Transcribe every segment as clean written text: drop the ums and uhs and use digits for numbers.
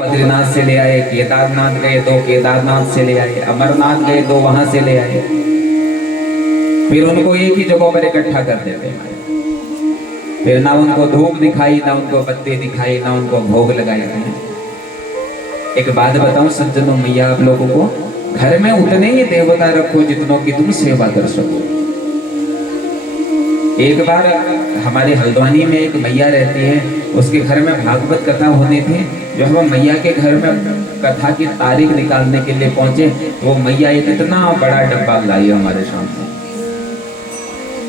बद्रीनाथ से ले आए, केदारनाथ गए तो केदारनाथ से ले आए, अमरनाथ गए तो वहां से ले आए, फिर उनको एक ही जगह पर इकट्ठा कर देते हैं। फिर ना उनको धूप दिखाई, ना उनको पत्ते दिखाई, ना उनको भोग लगाए हैं। एक बात बताऊं सज्जनों, मैया आप लोगों को, घर में उतने ही देवता रखो जितनों की तुम सेवा कर सको। एक बार हमारे हल्द्वानी में एक मैया रहती है, उसके घर में भागवत कथा होनी थी। जो हम मैया के घर में कथा की तारीख निकालने के लिए पहुंचे, वो मैया एक इतना बड़ा डब्बा लाई हमारे सामने।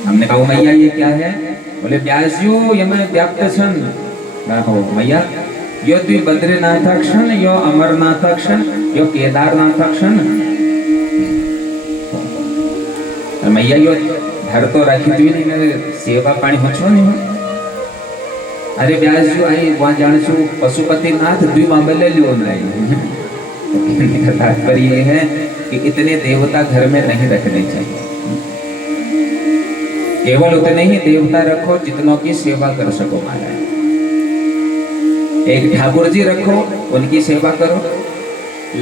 हमने कहा मैया ये क्या है? बोले व्यासयो ये मैं व्याप्त क्षण हो मैया, यो द्वि बद्रीनाथ क्षण, यो अमरनाथ क्षण, यो केदारनाथ क्षण। मैया यो घर तो रखी थी नहीं, मेरे सेवा पानी हो नहीं हो। अरे व्यास जो आई वहां जान छू पशुपतिनाथ द्वि मामले लियो नहीं। तात्पर्य ये है कि इतने देवता घर में नहीं रखने चाहिए। केवल उतने ही देवता रखो जितनों की सेवा कर सको महाराज। एक ठाकुर जी रखो, उनकी सेवा करो।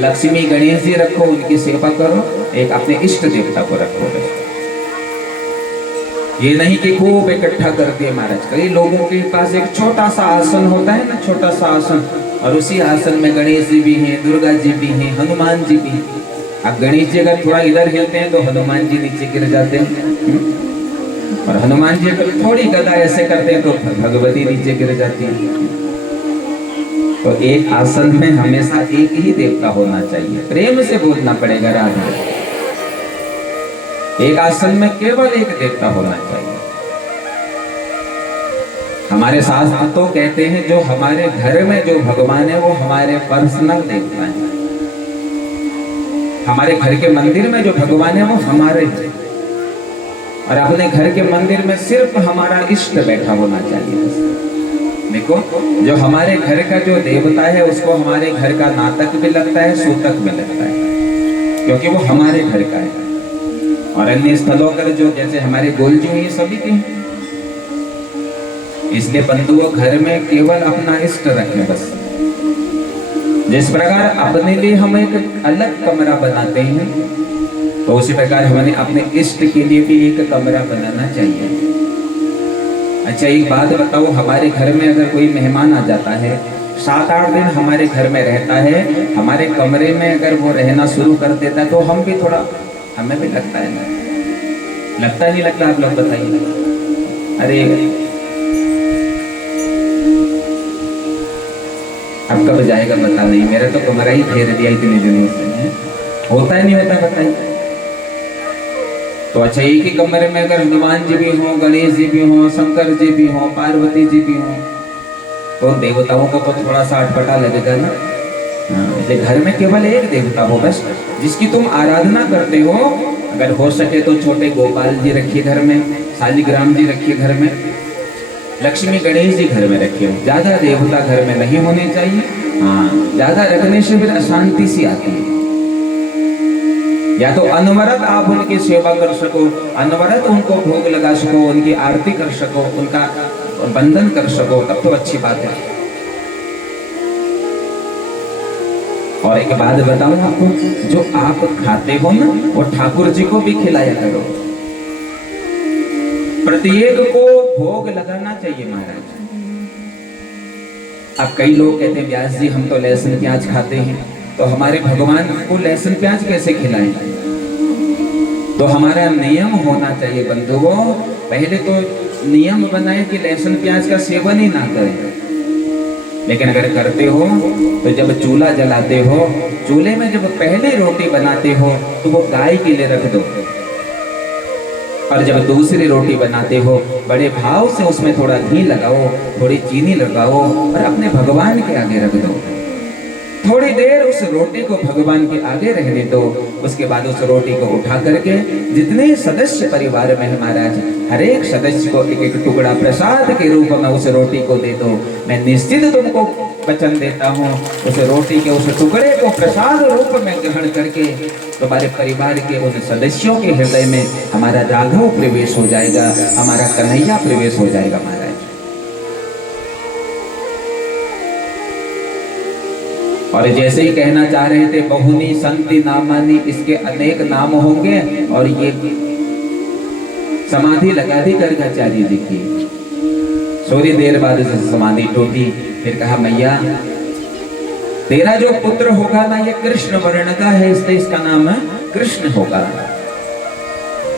लक्ष्मी गणेश जी रखो, उनकी सेवा करो। एक अपने इष्ट देवता को रखो। ये नहीं कि खूब इकट्ठा कर दिए महाराज। कई लोगों के पास एक छोटा सा आसन होता है ना, छोटा सा आसन, और उसी आसन में गणेश जी भी हैं, दुर्गा जी भी हैं, हनुमान जी भी। अब गणेश जी अगर थोड़ा इधर हिलते हैं तो हनुमान जी नीचे गिर जाते हैं, और हनुमान जी अगर थोड़ी गदा ऐसे करते हैं तो भगवती नीचे गिर जाती है। तो एक आसन में हमेशा एक ही देवता होना चाहिए। प्रेम से बोलना पड़ेगा राधा। एक आसन में केवल एक देवता होना चाहिए। हमारे शास्त्र तो कहते हैं जो हमारे घर में जो भगवान है वो हमारे पर्सनल देवता है। हमारे घर के मंदिर में जो भगवान है वो हमारे हैं, और अपने घर के मंदिर में सिर्फ हमारा इष्ट बैठा होना चाहिए। देखो, जो हमारे घर का जो देवता है उसको हमारे घर का नाटक भी लगता है, सूतक भी लगता है, क्योंकि वो हमारे घर का है। और अन्य स्थलों पर जो जैसे हमारे गोलजी हैं ये सभी के हैं। इसलिए बंधुओं घर में केवल अपना इष्ट रखें बस। जिस प्रकार अपने लिए हम एक अलग कमरा बनाते हैं, तो उसी प्रकार हमें अपने इष्ट के लिए भी एक कमरा बनाना चाहिए। अच्छा एक बात बताओ, हमारे घर में अगर कोई मेहमान आ जाता है, 7-8 दिन हमारे घर में रहता है, हमारे कमरे में अगर वो रहना शुरू कर देता है तो हम भी थोड़ा, हमें भी लगता है ना, लगता नहीं लगता? आप लोग बताइए। अरे अब कब जाएगा पता नहीं, मेरा तो कमरा ही फेर दिया इतने दिनों से। होता है नहीं होता बताइए? तो अच्छा एक ही कमरे में अगर हनुमान जी भी हो, गणेश जी भी हो, शंकर जी भी हो, पार्वती जी भी हो, तो देवताओं को तो थोड़ा सा अटपटा लगेगा ना। इसलिए घर में केवल एक देवता हो बस, जिसकी तुम आराधना करते हो। अगर हो सके तो छोटे गोपाल जी रखिए घर में, शालिग्राम जी रखिए घर में, लक्ष्मी गणेश जी घर में रखिए। ज्यादा देवता घर में नहीं होने चाहिए। हाँ, ज्यादा रखने से फिर अशांति सी आती है। या तो अनवरत आप उनकी सेवा कर सको, अनवरत उनको भोग लगा सको, उनकी आरती कर सको, उनका बंधन कर सको, तब तो अच्छी बात है। और एक बात बताऊं आपको, जो आप खाते हो ना वो ठाकुर जी को भी खिलाया करो। प्रत्येक को भोग लगाना चाहिए महाराज। अब कई लोग कहते हैं व्यास जी हम तो लहसुन प्याज खाते हैं, तो हमारे भगवान को लहसुन प्याज कैसे खिलाएं? तो हमारा नियम होना चाहिए बंधुओं, पहले तो नियम बनाए कि लहसुन प्याज का सेवन ही ना करें। लेकिन अगर करते हो तो जब चूल्हा जलाते हो, चूल्हे में जब पहले रोटी बनाते हो तो वो गाय के लिए रख दो, और जब दूसरी रोटी बनाते हो बड़े भाव से उसमें थोड़ा घी लगाओ, थोड़ी चीनी लगाओ और अपने भगवान के आगे रख दो। थोड़ी देर उस रोटी को भगवान के आगे रहने दो। उसके बाद उस रोटी को उठा करके जितने सदस्य परिवार में है महाराज, हर एक सदस्य को एक एक टुकड़ा प्रसाद के रूप में उस रोटी को दे दो। मैं निश्चित तुमको वचन देता हूँ, उस रोटी के उस टुकड़े को प्रसाद रूप में ग्रहण करके तुम्हारे परिवार के उन सदस्यों के हृदय में हमारा राघव प्रवेश हो जाएगा, हमारा कन्हैया प्रवेश हो जाएगा महाराज। और जैसे ही कहना चाह रहे थे बहुनी संति नामानी, इसके अनेक नाम होंगे। और ये समाधि लगा दी गर्गाचार्य जी की। थोड़ी देर बाद समाधि टूटी। फिर कहा मैया तेरा जो पुत्र होगा ना ये कृष्ण वर्ण का है, इसलिए इसका नाम कृष्ण होगा।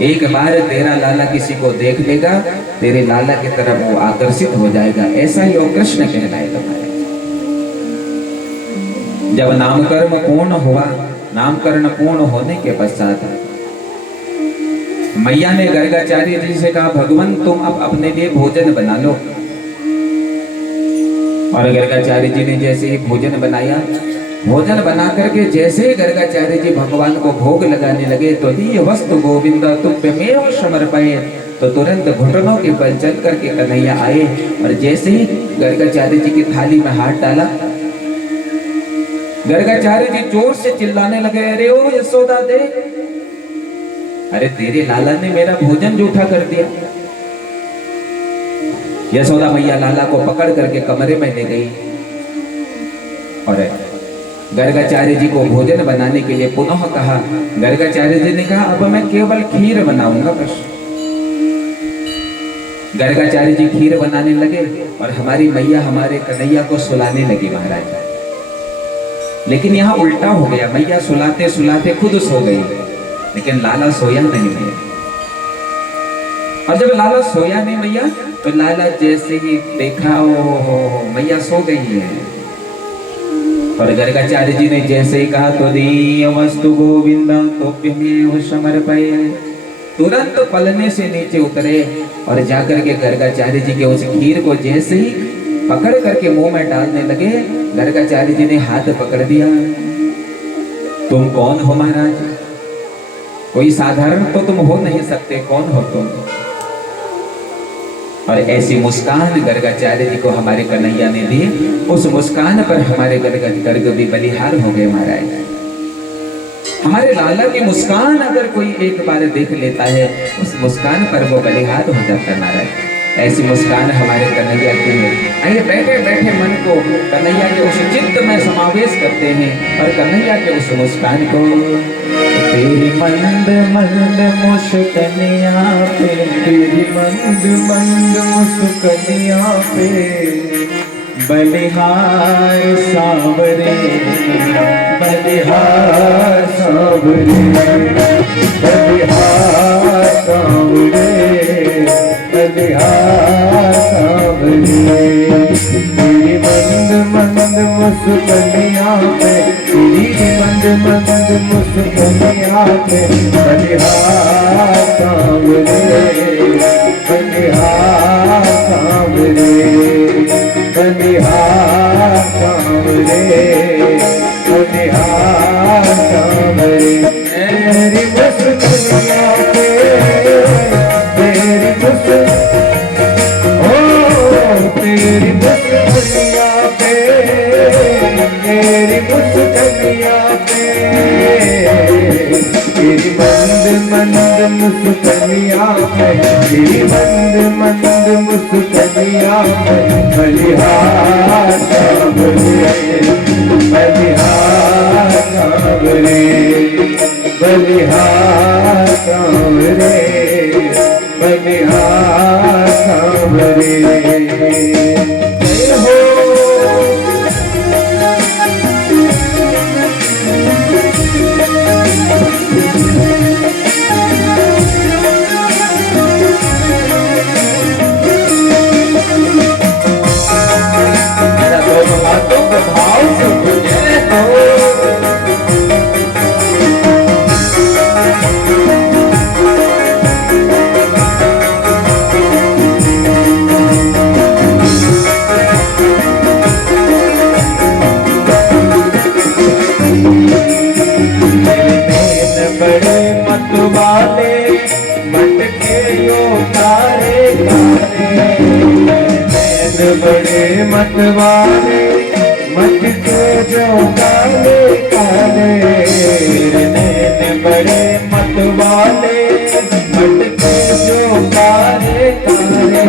एक बार तेरा लाला किसी को देख लेगा, तेरे लाला की तरफ वो आकर्षित हो जाएगा, ऐसा ही वो कृष्ण कहलाएगा। जब नामकरण पूर्ण हुआ, नामकरण पूर्ण होने के पश्चात मैया ने गर्गाचार्य जी से कहा भगवान तुम अब अपने लिए भोजन बना लो। और गर्गाचार्य जी ने जैसे ही भोजन बनाया, भोजन बना करके जैसे ही गर्गाचार्य जी भगवान को भोग लगाने लगे तो ये वस्तु गोविंद तुभ्यमेव समर्पये, तो तुरंत घुटनों के बल चल करके कन्हैया आए। और जैसे ही गर्गाचार्य जी की थाली में हाथ डाला, गर्गाचार्य जी जोर से चिल्लाने लगे, अरे ओ यशोदा दे, अरे तेरे लाला ने मेरा भोजन जूठा कर दिया। यशोदा मैया लाला को पकड़ करके कमरे में ले गई और गर्गाचार्य जी को भोजन बनाने के लिए पुनः कहा। गर्गाचार्य जी ने कहा अब मैं केवल खीर बनाऊंगा बस। गर्गाचार्य जी खीर बनाने लगे और हमारी मैया हमारे कन्हैया को सुलाने लगी महाराज। लेकिन यहाँ उल्टा हो गया, मैया सुलाते सुलाते खुद सो गई, लेकिन लाला सोया नहीं है। और जब लाला सोया नहीं मैया, तो लाला जैसे ही देखा ओ मैया सो गई है। और गर्गाचार्य जी ने जैसे ही कहा तो दीय वस्तु गोविंद तोभ्यमेव समर्पये, तुरंत पलने से नीचे उतरे और जाकर के गर्गाचार्य जी के उस खीर को जैसे ही पकड़ करके मुंह में डालने लगे, गर्गाचार्य जी ने हाथ पकड़ दिया। तुम कौन हो महाराज? कोई साधारण तो तुम हो नहीं सकते, कौन हो तुम? और ऐसी मुस्कान गर्गाचार्य जी को हमारे कन्हैया ने दी। उस मुस्कान पर हमारे गर्ग भी बलिहार हो गए महाराज। हमारे लाला की मुस्कान अगर कोई एक बार देख लेता है, उस मुस्कान पर वो बलिहार हो जाता है महाराज। ऐसी मुस्कान हमारे कन्हैया की है। आइए बैठे बैठे मन को कन्हैया के उस चित्त में समावेश करते हैं और कन्हैया के उस मुस्कान को। तेरी मंद मंद मुस्कनिया पे, तेरी मंद मंद मुस्कनिया पे, बलिहार सावरे, बलिहार सावरे, बलिहार सावरे, बलिहार सावरे। तेरी मंद मंद मुस्कनिया पे, तेरी मंद मंद मुस्कनिया पे, बलिहार सावरे, बलिहार सावरे, बलिहार सावरे, बलिहार सावरे। तेरी मुस्कनिया पे, तेरी तेरी मुस्कनिया पे, तेरी मुस्कनिया पे, तेरी मंद मंद मुस्कनिया पे, तेरी मंद मंद मुस्कनिया पे, बलिहार सावरे, बलिहार सावरे, बलिहार सावरे, बलिहार सावरे। जय हो हाथों के भाव से जय हो। बड़े मत वाले मटके यो तारे तारे, नैन बड़े मत वाले मटके जो काले काले, नैन बड़े मत वाले मटके जो काले काले,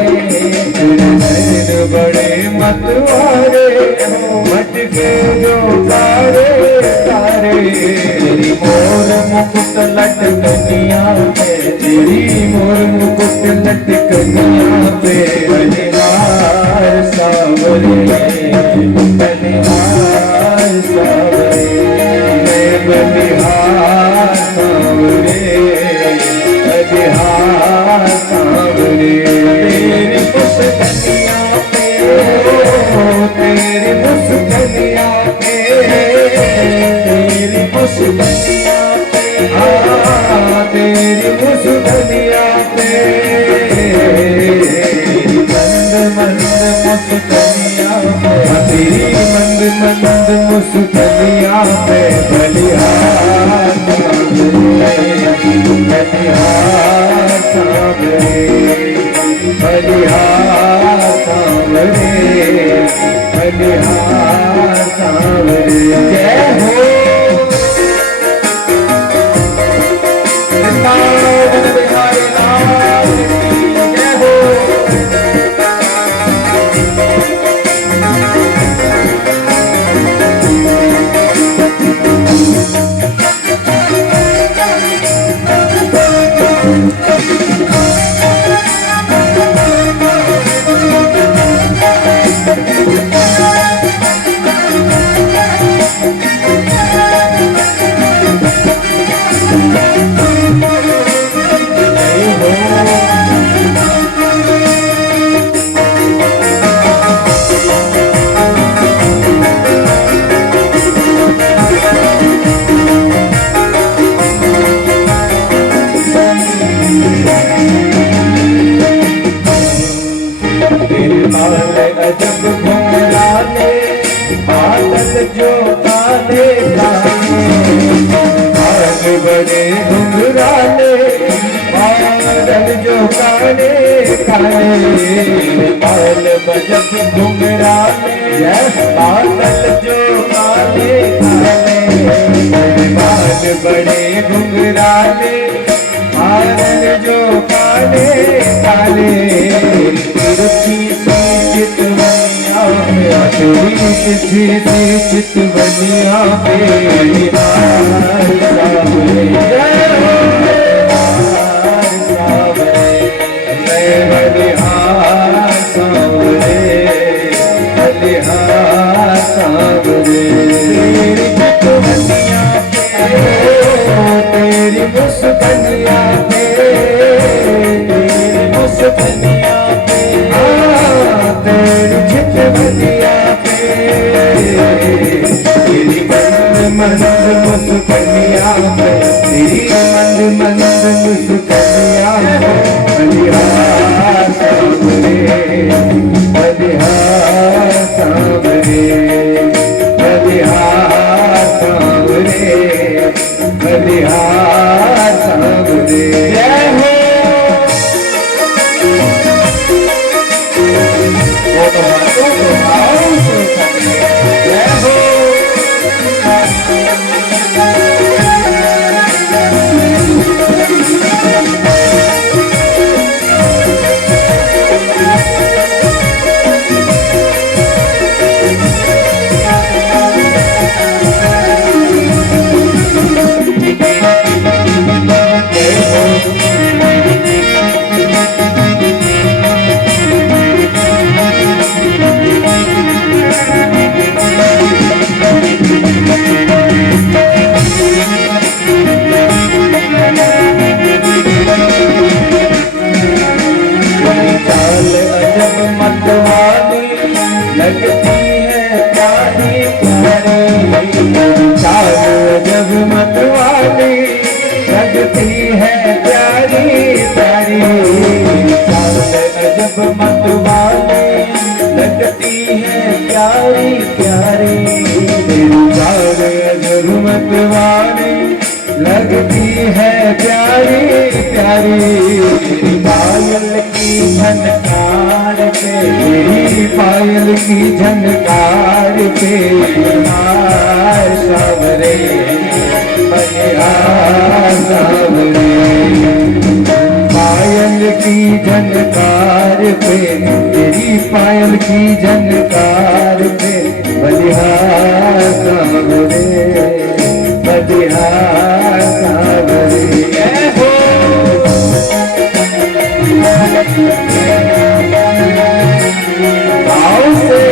नैन बड़े मत वाले मटके जो काले कन्या पे बलिहार सावरे, बलिहार सावरे, मैं बलिहार सावरे, बलिहार सावरे। तेरी मुस्कनिया पे, तेरी मुस्कनिया पे, तेरी मुस्कनिया पे, तेरी मुस्कनिया पे, मंद मंद मुस्कनिया पे, तेरी मंद मंद मुस्कनिया पे बलिहार बलिहार सावरे, बलिहार सावरे, बलिहार सावरे। जय हो बिहारी लाल की जय हो। अजब घुमराने बादल जो काले काले, बाल बड़े घुमराने बादल जो काले काले, बाल अजब घुमराने बादल जो काले काले, बाल बड़े घुमराने बादल जो काले काले। तिरछी सी चितवनिया पे, तिरछी सी चितवनिया पे बलिहार सावरे, बलिहार सावरे, मैं बलिहार सावरे, बलिहार सावरे। तेरी चितवनिया पे, तेरी मुस्कनिया पे, तेरी मुस्कनिया पे, तेरी चितवनिया पे, तेरी मंद मंद मुस्कनिया पे, तेरी मंद मंद मुस्कनिया पे बलिहार सावरे, बलिहार सावरे, बलिहार सावरे, बलिहार सावरे। जय हो जय हो। लगती है प्यारी प्यारी, चाल जब मतवाली लगती है प्यारी प्यारी, चाल जब मतवाली लगती है प्यारी प्यारी, चाल जब मतवाली लगती है प्यारी प्यारी। पायल की झनकार पे, पायल की झनकार पे बलिहार सावरे, बलिहार सावरे। पायल की झनकार पे, तेरी पायल की झनकार पे बलिहार सावरे, बलिहार सावरे। जय हो भाव से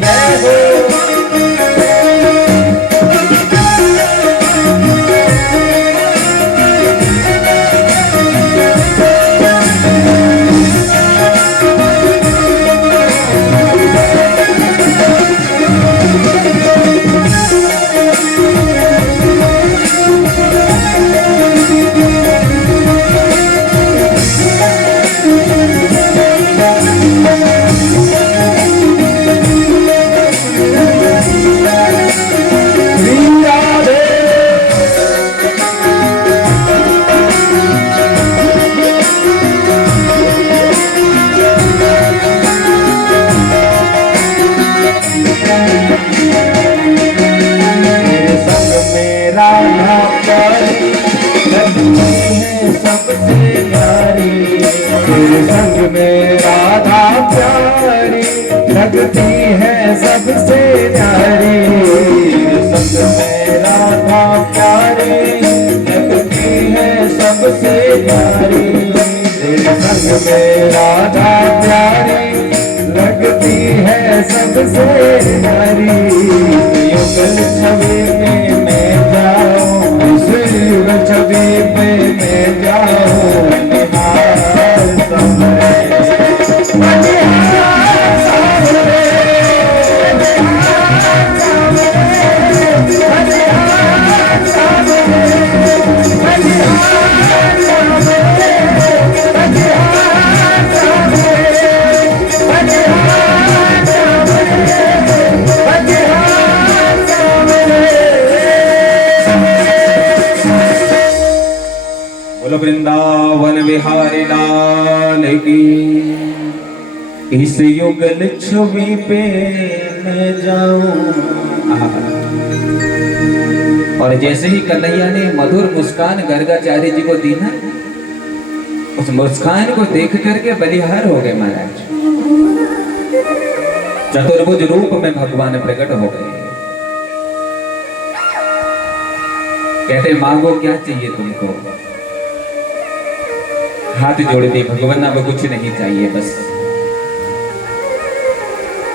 जय हो। तेरे संग में राधा प्यारी लगती है सबसे प्यारी। तेरे संग में राधा प्यारी लगती है सबसे प्यारी। तेरे संग में राधा प्यारी लगती है सबसे प्यारी। युगल छवि में मैं जाऊं, इस युगल छवि में मैं जाऊं। बोलो वृंदावन बिहारी लाल की। इस युगल छवि पे मैं जाऊं। और जैसे ही कन्हैया ने मधुर मुस्कान गर्गाचार्य जी को दी ना, उस मुस्कान को देख करके बलिहार हो गए महाराज। चतुर्भुज रूप में भगवान प्रकट हो गए। कहते मांगो क्या चाहिए तुमको। हाथ जोड़ दे भगवान, अब कुछ नहीं चाहिए बस।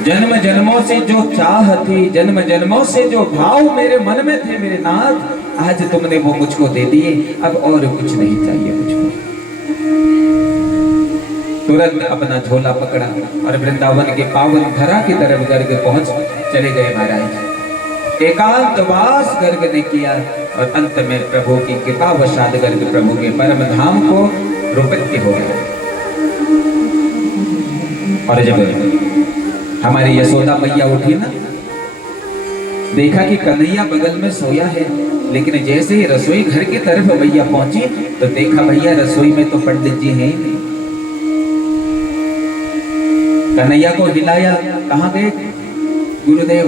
जन्म जन्मों से जो चाह थी, जन्म जन्मों से जो भाव मेरे मन में थे मेरे नाथ, आज तुमने वो मुझको दे दिए। अब और कुछ नहीं चाहिए मुझको। तुरंत अपना झोला पकड़ा और वृंदावन के पावन धरा की तरफ गर्ग पहुंच चले गए महाराज। एकांतवास गर्ग ने किया और अंत में प्रभु की कृपा वशात गर्ग प्रभु के परम धाम को रूपत्य हो गया। और जब हमारी यशोदा मैया उठी ना, देखा कि कन्हैया बगल में सोया है, लेकिन जैसे ही रसोई घर की तरफ मैया पहुंची तो देखा भैया रसोई में तो पंडित जी हैं ही नहीं। कन्हैया को हिलाया, कहाँ गए गुरुदेव?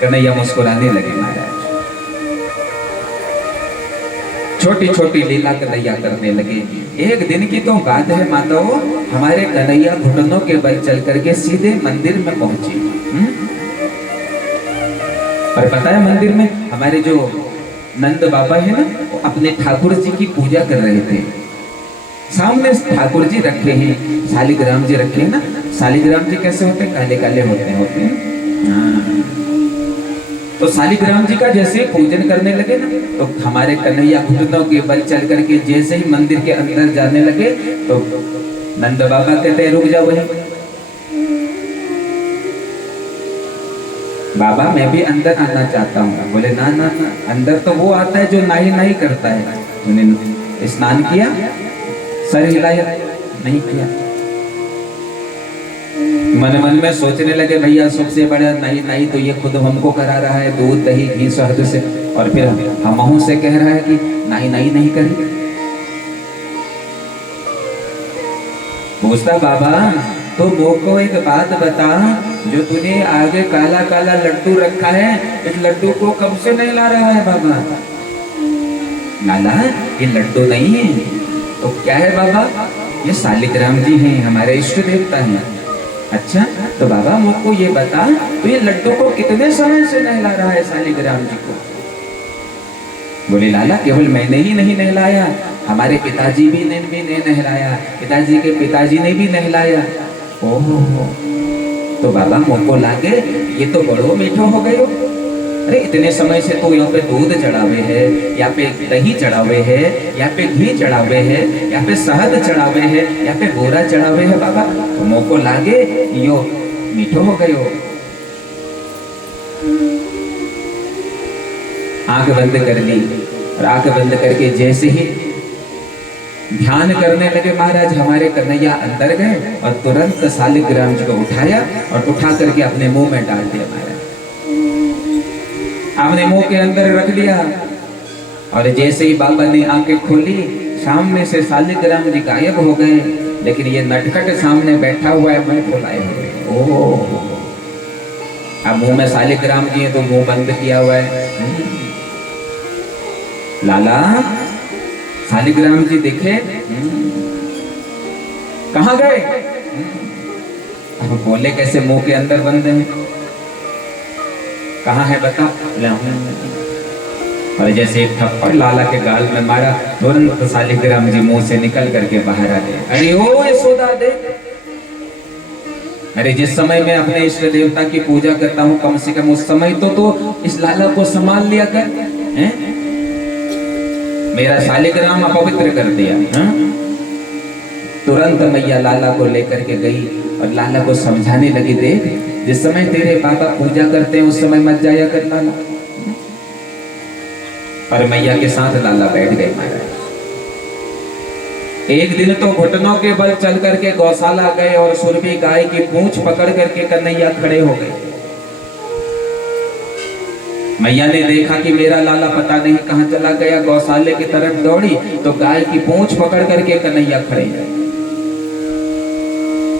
कन्हैया मुस्कुराने लगे महाराज। छोटी छोटी लीला कन्हैया करने लगे। एक दिन की तो बात है माताओं, हमारे कन्हैया घुटनों के बल चल करके सीधे मंदिर में पहुंचे। और पता है मंदिर में हमारे जो नंद बाबा है ना, वो अपने ठाकुर जी की पूजा कर रहे थे। सामने ठाकुर जी रखे हैं, शालिग्राम जी रखे हैं ना। शालिग्राम जी कैसे होते हैं? काले काले होते हैं। तो शालिग्राम जी का जैसे पूजन करने लगे ना, तो हमारे कन्हैया घुटनों के बल चल करके जैसे ही मंदिर के अंदर जाने लगे तो नंद बाबा कहते रुक जाओ वहीं। बाबा मैं भी अंदर आना चाहता हूँ। बोले ना ना ना, अंदर तो वो आता है जो नाई नाई करता है। तूने स्नान किया, सर हिलाया, नहीं किया। मन मन में सोचने लगे भैया सबसे बड़ा नाई नाई तो ये खुद हमको करा रहा है, दूध दही घी शहद से, और फिर हमहू से कह रहा है कि नाई नाई नहीं करी। पूछता बाबा तो मुझको एक बात बता, जो तूने आगे काला काला लड्डू रखा है, इस लड्डू को कब से नहीं ला रहा है बाबा? लाला ये लड्डू नहीं है। तो क्या है बाबा? ये शालिग्राम जी हैं, हमारे इष्ट देवता हैं। अच्छा तो बाबा मुझको ये बता, तो ये लड्डू को कितने समय से नहीं ला रहा है शालिग्राम जी को? बोले लाला केवल मैंने ही नहीं नहलाया, हमारे पिताजी भी ने भी नहीं नहलाया, पिताजी के पिताजी ने भी नहलाया। ओहो, तो बाबा मोको लागे ये तो बड़ो मीठो हो गयो। अरे इतने समय से तो यहाँ पे दूध चढ़ावे है, यहाँ पे दही चढ़ावे है, यहाँ पे घी चढ़ावे है, यहाँ पे शहद चढ़ावे है, यहाँ पे गोरा चढ़ावे है बाबा, तो मोको लागे यो मीठो हो गयो। आंख बंद कर ली और आंख बंद करके जैसे ही ध्यान करने लगे महाराज, हमारे कन्हैया अंदर गए और तुरंत शालिग्राम जी को उठाया और उठा करके अपने मुंह में डाल दिया महाराज, अपने मुंह के अंदर रख लिया। और जैसे ही बाबा ने आंखें खोली, सामने से शालिग्राम जी गायब हो गए, लेकिन ये नटखट सामने बैठा हुआ है, मुंह खोलाए हुए। ओह, अब मुंह में शालिग्राम जी है तो मुंह बंद किया हुआ है। लाला शालिग्राम जी दिखे, कहाँ गए? अब बोले कैसे, मुंह के अंदर बंद हैं, कहाँ है बता। और जैसे एक थप्पड़ लाला के गाल में मारा, तुरंत शालिग्राम जी मुंह से निकल करके बाहर आ गए। अरे ओ यशोदा दे, अरे जिस समय मैं अपने इष्ट देवता की पूजा करता हूँ, कम से कम उस समय तो इस लाला को संभाल लिया कर, हैं? मेरा शालिग्राम अपवित्र कर दिया। तुरंत मैया लाला को लेकर के गई और लाला को समझाने लगी, देख जिस समय तेरे पापा पूजा करते हैं उस समय मत जाया कर लाला। और मैया के साथ लाला बैठ गए महाराज। एक दिन तो घुटनों के बल चल करके गौशाला गए और सुरभि गाय की पूंछ पकड़ करके कन्हैया खड़े हो गए। मैया ने देखा कि मेरा लाला पता नहीं कहां चला गया, गौशाले की तरफ दौड़ी तो गाय की पूंछ पकड़ करके कन्हैया खड़े।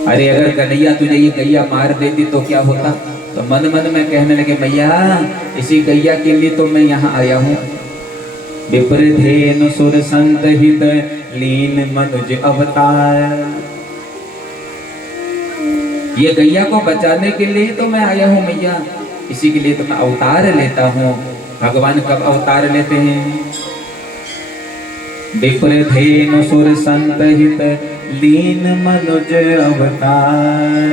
अरे अगर कन्हैया तुझे ये गैया मार देती तो क्या होता? तो मन मन में कहने लगे, मैया इसी गैया के लिए तो मैं यहाँ आया हूँ। विप्रधेनु सुर संत हित लीन मनुज अवतार, ये गैया को बचाने के लिए तो मैं आया हूँ मैया, इसी के लिए तो मैं अवतार लेता हूँ। भगवान कब अवतार लेते हैं? विप्रधेनु सुर संत हित लीन मनुज अवतार,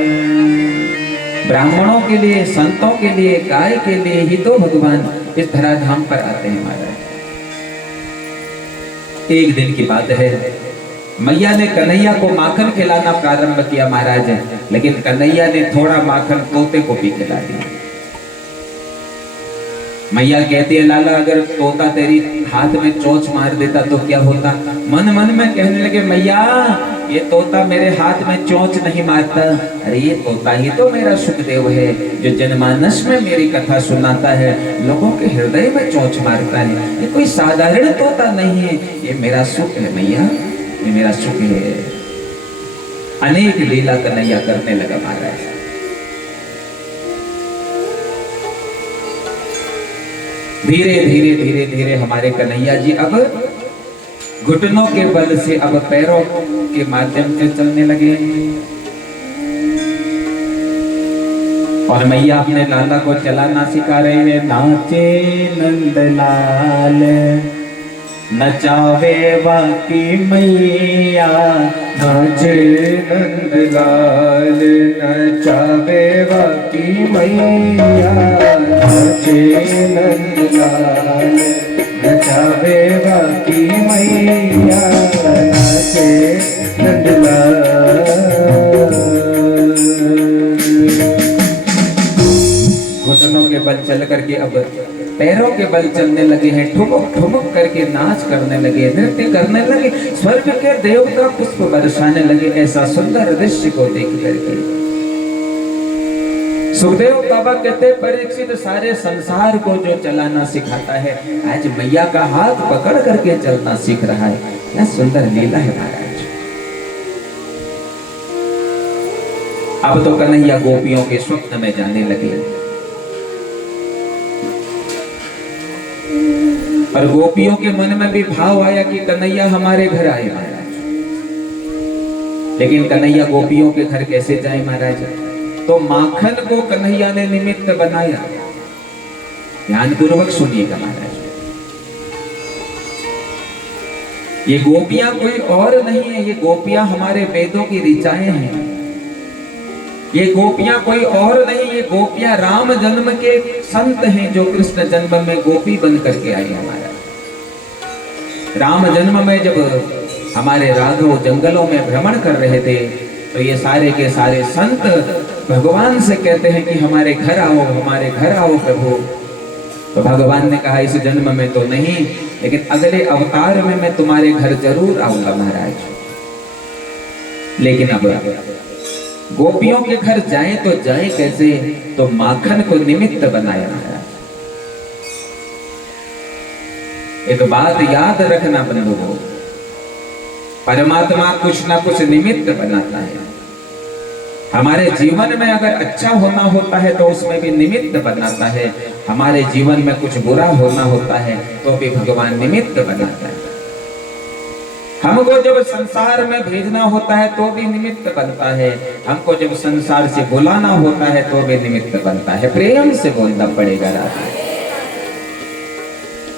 ब्राह्मणों के लिए, संतों के लिए, गाय के लिए ही तो भगवान इस धराधाम पर आते हैं महाराज। एक दिन की बात है, मैया ने कन्हैया को माखन खिलाना प्रारंभ किया महाराज, लेकिन कन्हैया ने थोड़ा माखन तोते को भी खिला दिया। मैया कहती है, लाला अगर तोता तेरी हाथ में चोंच मार देता तो क्या होता? मन मन में कहने लगे, मैया ये तोता मेरे हाथ में चोंच नहीं मारता, अरे ये तोता ही तो मेरा सुखदेव है, जो जनमानस में मेरी कथा सुनाता है, लोगों के हृदय में चोंच मारता है। ये कोई साधारण तोता नहीं है, ये मेरा सुख है मैया, ये मेरा सुख है। अनेक लीला कन्हैया करने लगा महाराज। धीरे धीरे धीरे धीरे हमारे कन्हैया जी अब घुटनों के बल से अब पैरों के माध्यम से चलने लगे। और मैया अपने लाला को चलाना सिखा रहे हैं। नाचे नंदलाल नचावे बाकी मैया, नाचे नंदलाल नचावे बाकी मैया, नाचे नंदलाल नचावे बाकी मैया, नाचे नंदलाल। घुटनों के बल चल करके अब पैरों के बल चलने लगे हैं, ठुमक ठुमक करके नाच करने लगे, नृत्य करने लगे, स्वर्ग के देवता पुष्प बरसाने लगे। ऐसा सुंदर दृश्य को देख करके सुखदेव बाबा कहते, परीक्षित सारे संसार को जो चलाना सिखाता है, आज मैया का हाथ पकड़ करके चलना सीख रहा है। क्या सुंदर लीला है महाराज। अब तो कन्हैया गोपियों के स्वप्न में जाने लगे और गोपियों के मन में भी भाव आया कि कन्हैया हमारे घर आए महाराज। लेकिन कन्हैया गोपियों के घर कैसे जाए महाराज? तो माखन को कन्हैया ने निमित्त बनाया। ध्यान पूर्वक सुनिएगा महाराज। ये गोपियां कोई और नहीं है, ये गोपियां हमारे वेदों की ऋचाएं हैं। ये गोपियां कोई और नहीं, ये गोपियां राम जन्म के संत हैं जो कृष्ण जन्म में गोपी बन करके आई हमारा। राम जन्म में जब हमारे राघव जंगलों में भ्रमण कर रहे थे तो ये सारे के सारे संत भगवान से कहते हैं कि हमारे घर आओ, हमारे घर आओ प्रभु। तो भगवान ने कहा इस जन्म में तो नहीं, लेकिन अगले अवतार में मैं तुम्हारे घर जरूर आऊंगा महाराज। लेकिन अब गोपियों के घर जाएं तो जाएं कैसे, तो माखन को निमित्त बनाया महाराज। एक बात याद रखना बंधुओं, परमात्मा कुछ ना कुछ निमित्त बनाता है। हमारे जीवन में अगर अच्छा होना होता है तो उसमें भी निमित्त बनाता है, हमारे जीवन में कुछ बुरा होना होता है तो भी भगवान निमित्त बनाता है। हमको जब संसार में भेजना होता है तो भी निमित्त बनता है, हमको जब संसार से बुलाना होता है तो भी निमित्त बनता है। प्रेम से बोलना पड़ेगा राधा।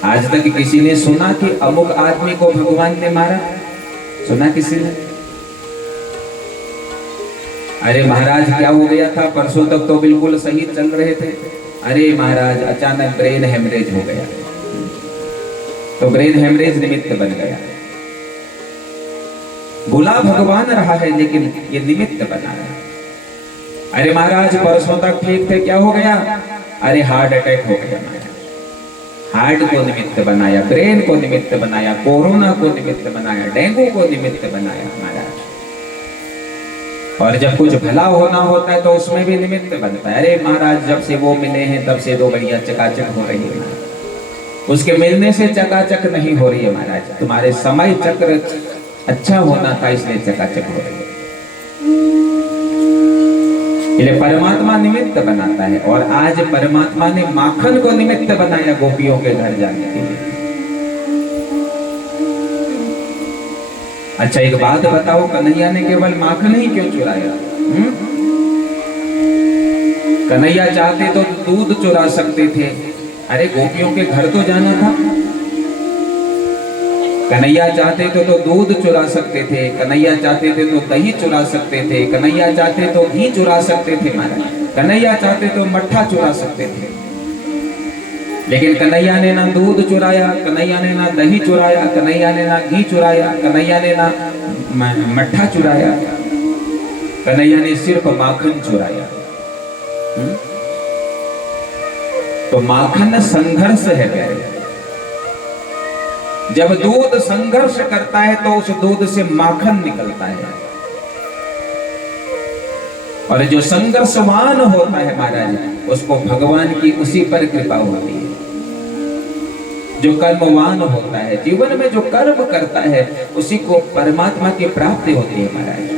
आज तक किसी ने सुना कि अमुक आदमी को भगवान ने मारा? सुना किसी ने? अरे महाराज क्या हो गया था, परसों तक तो बिल्कुल सही चल रहे थे, अरे महाराज अचानक ब्रेन हेमरेज हो गया। तो ब्रेन हेमरेज निमित्त बन गया। बुला भगवान रहा है लेकिन ये निमित्त बना है। अरे महाराज परसों तक ठीक थे, क्या हो गया? अरे हार्ट अटैक हो गया महाराज। हार्ट को निमित्त बनाया, ब्रेन को निमित्त बनाया, कोरोना को निमित्त बनाया, डेंगू को निमित्त बनाया महाराज। और जब कुछ भला होना होता है तो उसमें भी निमित्त बनता है। अरे महाराज जब से वो मिले हैं तब से तो बढ़िया चकाचक हो रही है। उसके मिलने से चकाचक नहीं हो रही है महाराज, तुम्हारे समय चक्र अच्छा होना था इसलिए चकाचक हो रही है। इसलिए परमात्मा निमित्त बनाता है, और आज परमात्मा ने माखन को निमित्त बनाया गोपियों के घर जाने के लिए। अच्छा एक बात बताओ, कन्हैया ने केवल माखन ही क्यों चुराया? कन्हैया चाहते तो दूध चुरा सकते थे, अरे गोपियों के घर तो जाना था। कन्हैया चाहते तो दूध चुरा सकते थे, कन्हैया चाहते थे तो दही चुरा सकते थे, कन्हैया चाहते तो घी चुरा सकते थे महाराज, कन्हैया चाहते तो मट्ठा चुरा सकते थे। लेकिन कन्हैया ने ना दूध चुराया, कन्हैया ने ना दही चुराया, कन्हैया ने ना घी चुराया, कन्हैया ने ना मट्ठा चुराया, कन्हैया ने सिर्फ माखन चुराया। तो माखन संघर्ष है प्यारे। जब दूध संघर्ष करता है तो उस दूध से माखन निकलता है, और जो संघर्षवान होता है महाराज उसको भगवान की उसी पर कृपा होती है। जो कर्मवान होता है, जीवन में जो कर्म करता है उसी को परमात्मा की प्राप्ति होती है महाराज।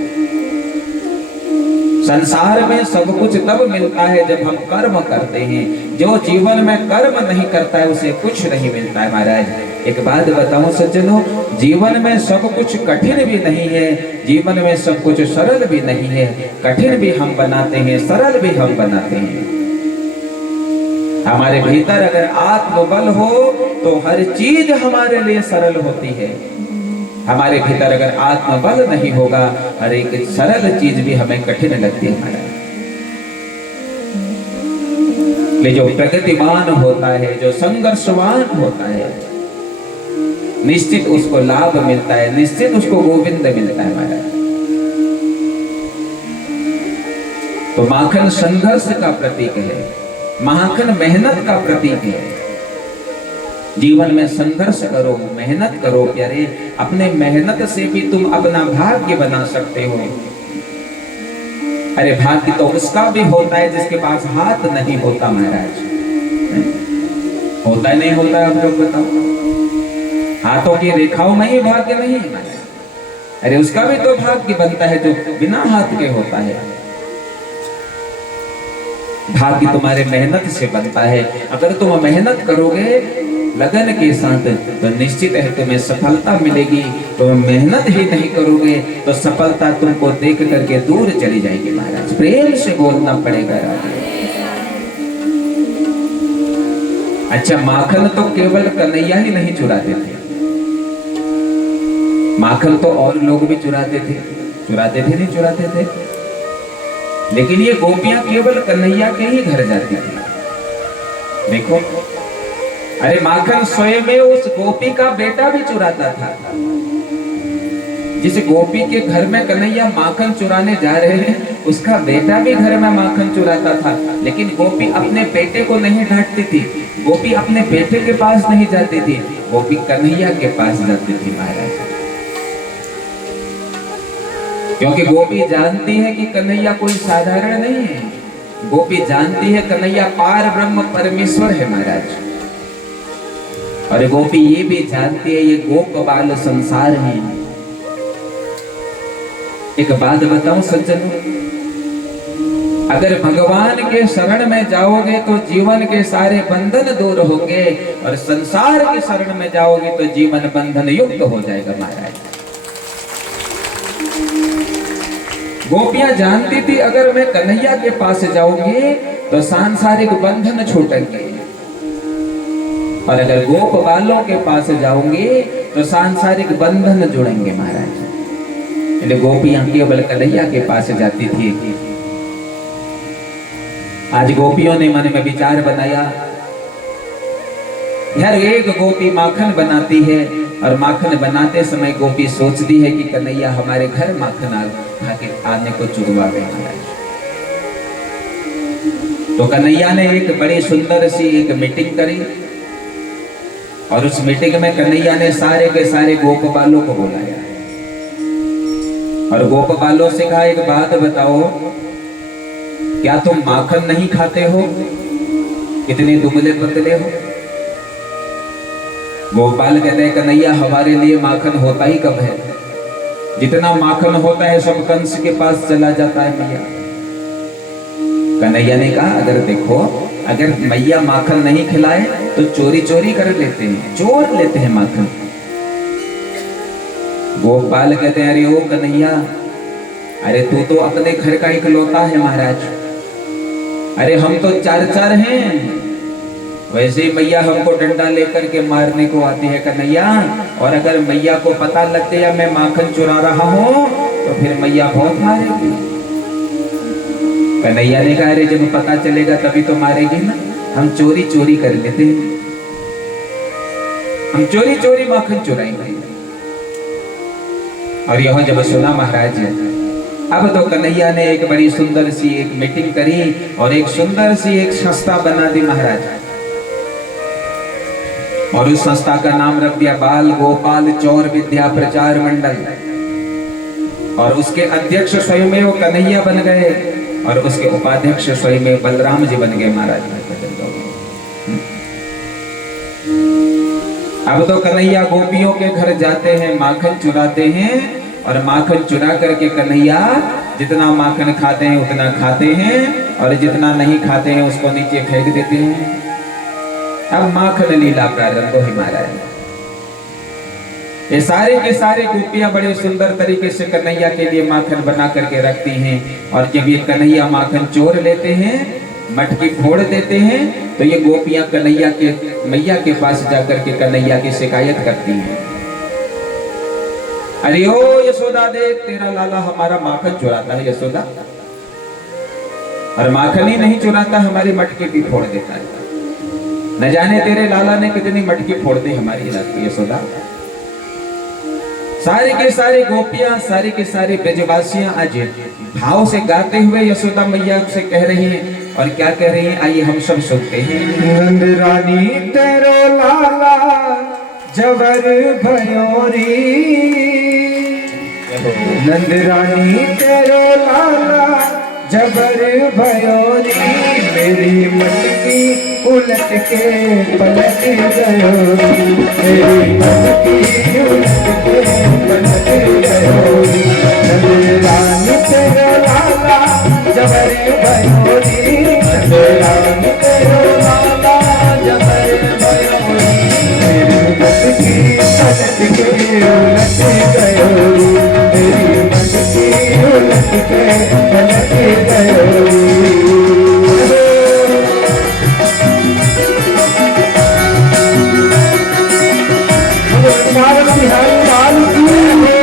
संसार में सब कुछ तब मिलता है जब हम कर्म करते हैं, जो जीवन में कर्म नहीं करता है उसे कुछ नहीं मिलता है महाराज। एक बात बताऊं सज्जनों, जीवन में सब कुछ कठिन भी नहीं है, जीवन में सब कुछ सरल भी नहीं है। कठिन भी हम बनाते हैं, सरल भी हम बनाते हैं। हमारे भीतर अगर आत्मबल हो तो हर चीज हमारे लिए सरल होती है। हमारे भीतर अगर आत्मबल नहीं होगा, हर एक सरल चीज भी हमें कठिन लगती है। ले जो प्रगतिमान होता है, जो संघर्षवान होता है, निश्चित उसको लाभ मिलता है, निश्चित उसको गोविंद मिलता है महाराज। तो माखन संघर्ष का प्रतीक है, माखन मेहनत का प्रतीक है। जीवन में संघर्ष करो, मेहनत करो प्यारे, अपने मेहनत से भी तुम अपना भाग्य बना सकते हो। अरे भाग्य तो उसका भी होता है जिसके पास हाथ नहीं होता महाराज। होता है नहीं होता है, आप लोग बताओ। हाथों की रेखाओं में ही भाग्य नहीं है महाराज। अरे उसका भी तो भाग्य बनता है जो बिना हाथ के होता है। भाग्य तुम्हारे मेहनत से बनता है। अगर तुम मेहनत करोगे लगन के साथ तो निश्चित है तुम्हें सफलता मिलेगी। तुम मेहनत ही नहीं करोगे तो सफलता तुमको देख करके दूर चली जाएगी महाराज। प्रेम से बोलना पड़ेगा। अच्छा माखन तो केवल कन्हैया ही नहीं चुराते थे, माखन तो और लोग भी चुराते थे, नहीं चुराते थे, लेकिन ये गोपियां केवल कन्हैया के ही घर जाती थी। देखो, अरे माखन स्वयं में उस गोपी का बेटा भी चुराता था। जिस गोपी के घर में कन्हैया माखन चुराने जा रहे हैं, उसका बेटा भी घर में माखन चुराता था। लेकिन गोपी अपने बेटे को नहीं डांटती थी, गोपी अपने बेटे के पास नहीं जाती थी, गोपी कन्हैया के पास जाती थी महाराज। क्योंकि गोपी जानती है कि कन्हैया कोई साधारण नहीं है, गोपी जानती है कन्हैया पार ब्रह्म परमेश्वर है महाराज। और गोपी ये भी जानती है ये गोप बाल संसार है। एक बात बताऊं सज्जनों, अगर भगवान के शरण में जाओगे तो जीवन के सारे बंधन दूर होंगे, और संसार के शरण में जाओगे तो जीवन बंधन युक्त हो जाएगा महाराज। गोपियां जानती थी अगर मैं कन्हैया के पास जाऊंगी तो सांसारिक बंधन छूटेंगे, और अगर गोप बालों के पास जाऊंगी तो सांसारिक बंधन जुड़ेंगे महाराज। इसलिए गोपियां केवल कन्हैया के पास जाती थी। आज गोपियों ने मन में विचार बनाया, हर एक गोपी माखन बनाती है, और माखन बनाते समय गोपी सोचती है कि कन्हैया हमारे घर माखन खाके आने को चुरवावे महाराज। तो कन्हैया ने एक बड़ी सुंदर सी एक मीटिंग करी, और उस मीटिंग में कन्हैया ने सारे के सारे गोप बालों को बुलाया, और गोप बालों से कहा एक बात बताओ, क्या तुम माखन नहीं खाते हो? इतने दुबले पतले हो। गोपाल कहते हैं कन्हैया हमारे लिए माखन होता ही कब है, जितना माखन होता है सब कंस के पास चला जाता है मैया। कन्हैया ने कहा अगर देखो, अगर मैया माखन नहीं खिलाए तो चोरी चोरी कर लेते हैं, चोर लेते हैं माखन। गोपाल कहते हैं अरे ओ कन्हैया, अरे तू तो अपने घर का इकलौता है महाराज, अरे हम तो चार चार हैं। वैसे ही मैया हमको डंडा लेकर के मारने को आती है कन्हैया, और अगर मैया को पता लग गया मैं माखन चुरा रहा हूं तो फिर मैया बहुत मारेगी। कन्हैया ने कहा अरे जब पता चलेगा तभी तो मारेगी ना, हम चोरी चोरी कर लेते हैं, हम चोरी चोरी माखन चुराएंगे। और यह जब सुना महाराज, अब तो कन्हैया ने एक बड़ी सुंदर सी एक मीटिंग करी, और एक सुंदर सी एक संस्था बना दी महाराज, और उस संस्था का नाम रख दिया बाल गोपाल चौर विद्या प्रचार मंडल। और उसके अध्यक्ष स्वयं में वो कन्हैया बन गए, और उसके उपाध्यक्ष स्वयं में बलराम जी बन गए महाराज। अब तो कन्हैया गोपियों के घर जाते हैं, माखन चुराते हैं, और माखन चुरा करके कन्हैया जितना माखन खाते हैं उतना खाते हैं, और जितना नहीं खाते हैं उसको नीचे फेंक देते हैं। अब माखन लीला प्रारंभ हुई महाराज। ये सारे के सारे गोपियां बड़े सुंदर तरीके से कन्हैया के लिए माखन बना करके रखती हैं, और जब ये कन्हैया माखन चोर लेते हैं, मटकी फोड़ देते हैं, तो ये गोपियां कन्हैया के मैया के पास जाकर के कन्हैया की शिकायत करती हैं। अरे ओ यशोदा देख, तेरा लाला हमारा माखन चुराता है यशोदा, और माखन ही नहीं चुराता हमारी मटकी भी फोड़ देता है। न जाने तेरे लाला ने कितनी मटकी फोड़ दी हमारी यशोदा। सारे के सारे गोपियां, सारे के सारे ब्रजवासियां आज भाव से गाते हुए यशोदा मैया से कह रही हैं, और क्या कह रही हैं आइए हम सब सुनते हैं। नंद रानी तेरो लाला जबर भयोरी, नंद रानी तेरो लाला जबर भयोरी, मेरी मटकी उलट के पलट गयो, मेरी मटकी उलट के पलट गयो। नंद रानी तेरो लाला जबर भयोरी, नंद रानी तेरो लाला जबर भयोरी, मेरी मटकी पलट के उलट गयो, मेरी मटकी उलट के पलट गयो। बिहारी लाल की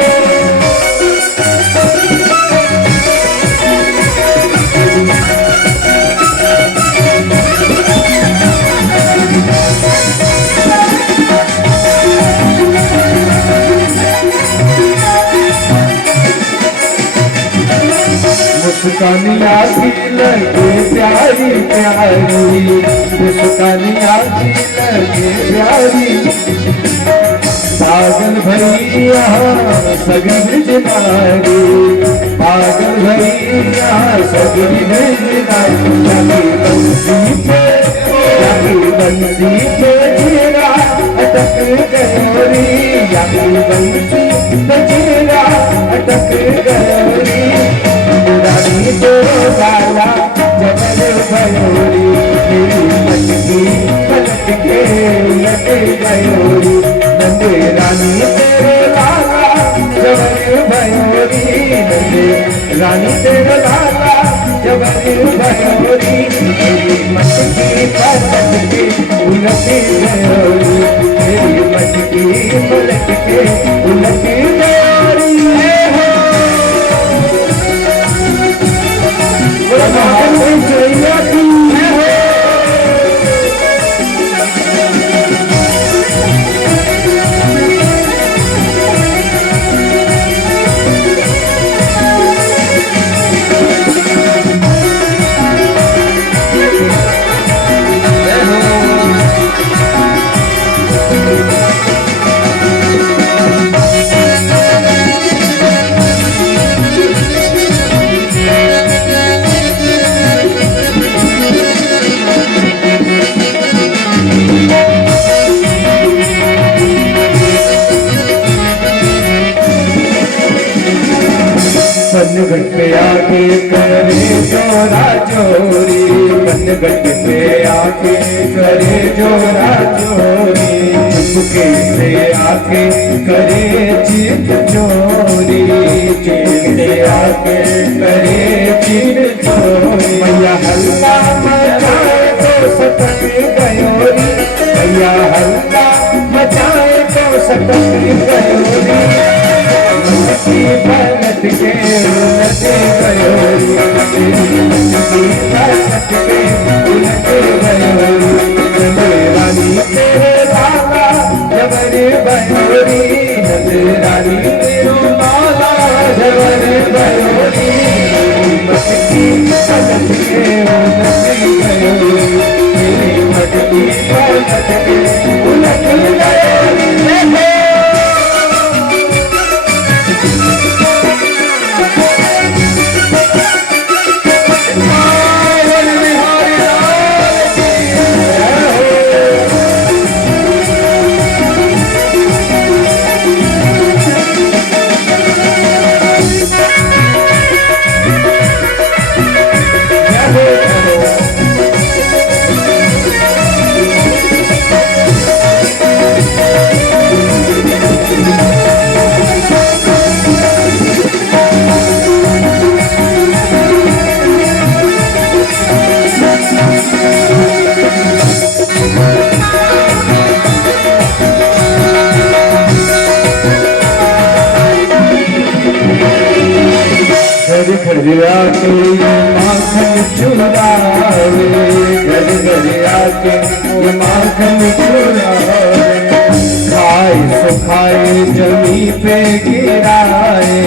मुस्कानिया की लगे प्यारी प्यारी, मुस्कानिया की लगे प्यारी। पागल भैया सगी ब्रजनारी, पागल भैया सगी ब्रजनारी। जाकी बंसी पे, जाकी बंसी पे जीरा अटक गयोरी, जाकी बंसी पे जीरा अटक गयोरी। रानी तो गाला जबर भयोरी, मेरी मटकी पलट के उलट गयोरी। नंदे रानी तेरे लाला जबर भयोरी, नंदे रानी तेरे लाला जबर भयोरी। मेरी मटकी पलट के उलट गयोरी, मेरी मटकी पलट के उलट गयोरी। बनगढ़ पे आके करे जोरा जोरी, बनगढ़ पे आके करे जोरा जोरी। चुपके से आके करे चित चोरी, चुपके से आके करे चित चोरी। मैया हल्ला मचाए तो सटक गयोरी, मैया हल्ला मचाए तो सटक गयोरी। मटकी पलट के उलट गयोरी, मटकी पलट के उलट गयोरी। नंद रानी तेरे लाला जबर भयोरी, नंद रानी तेरो लाला जबर भयोरी। मटकी पलट के उलट गयोरी, मेरी मटकी पलट के उलट गयोरी। घर आके माखन चुरावे, घर आके माखन चुरावे। खाए सुखाए जमी पे गिराए,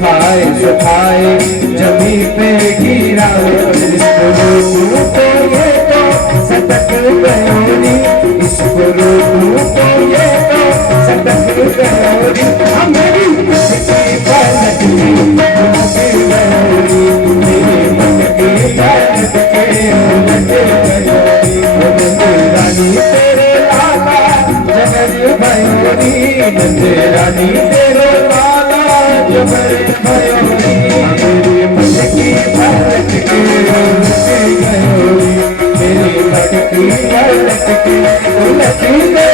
खाए सुखाए जमी पे गिराए। इसको रोकूं तो ये तो सटक गयोरी, इसको रोकूं तो ये तो सटक गयोरी। हमारी मटकी पलट के उलट गयोरी, मेरी मटकी पलट के उलट गयोरी। नंद रानी तेरे लाला जबर भयोरी, नंद रानी तेरे लाला जबर भयोरी। मेरी मटकी पलट के उलट गयोरी, मेरी मटकी पलट के उलट गयोरी।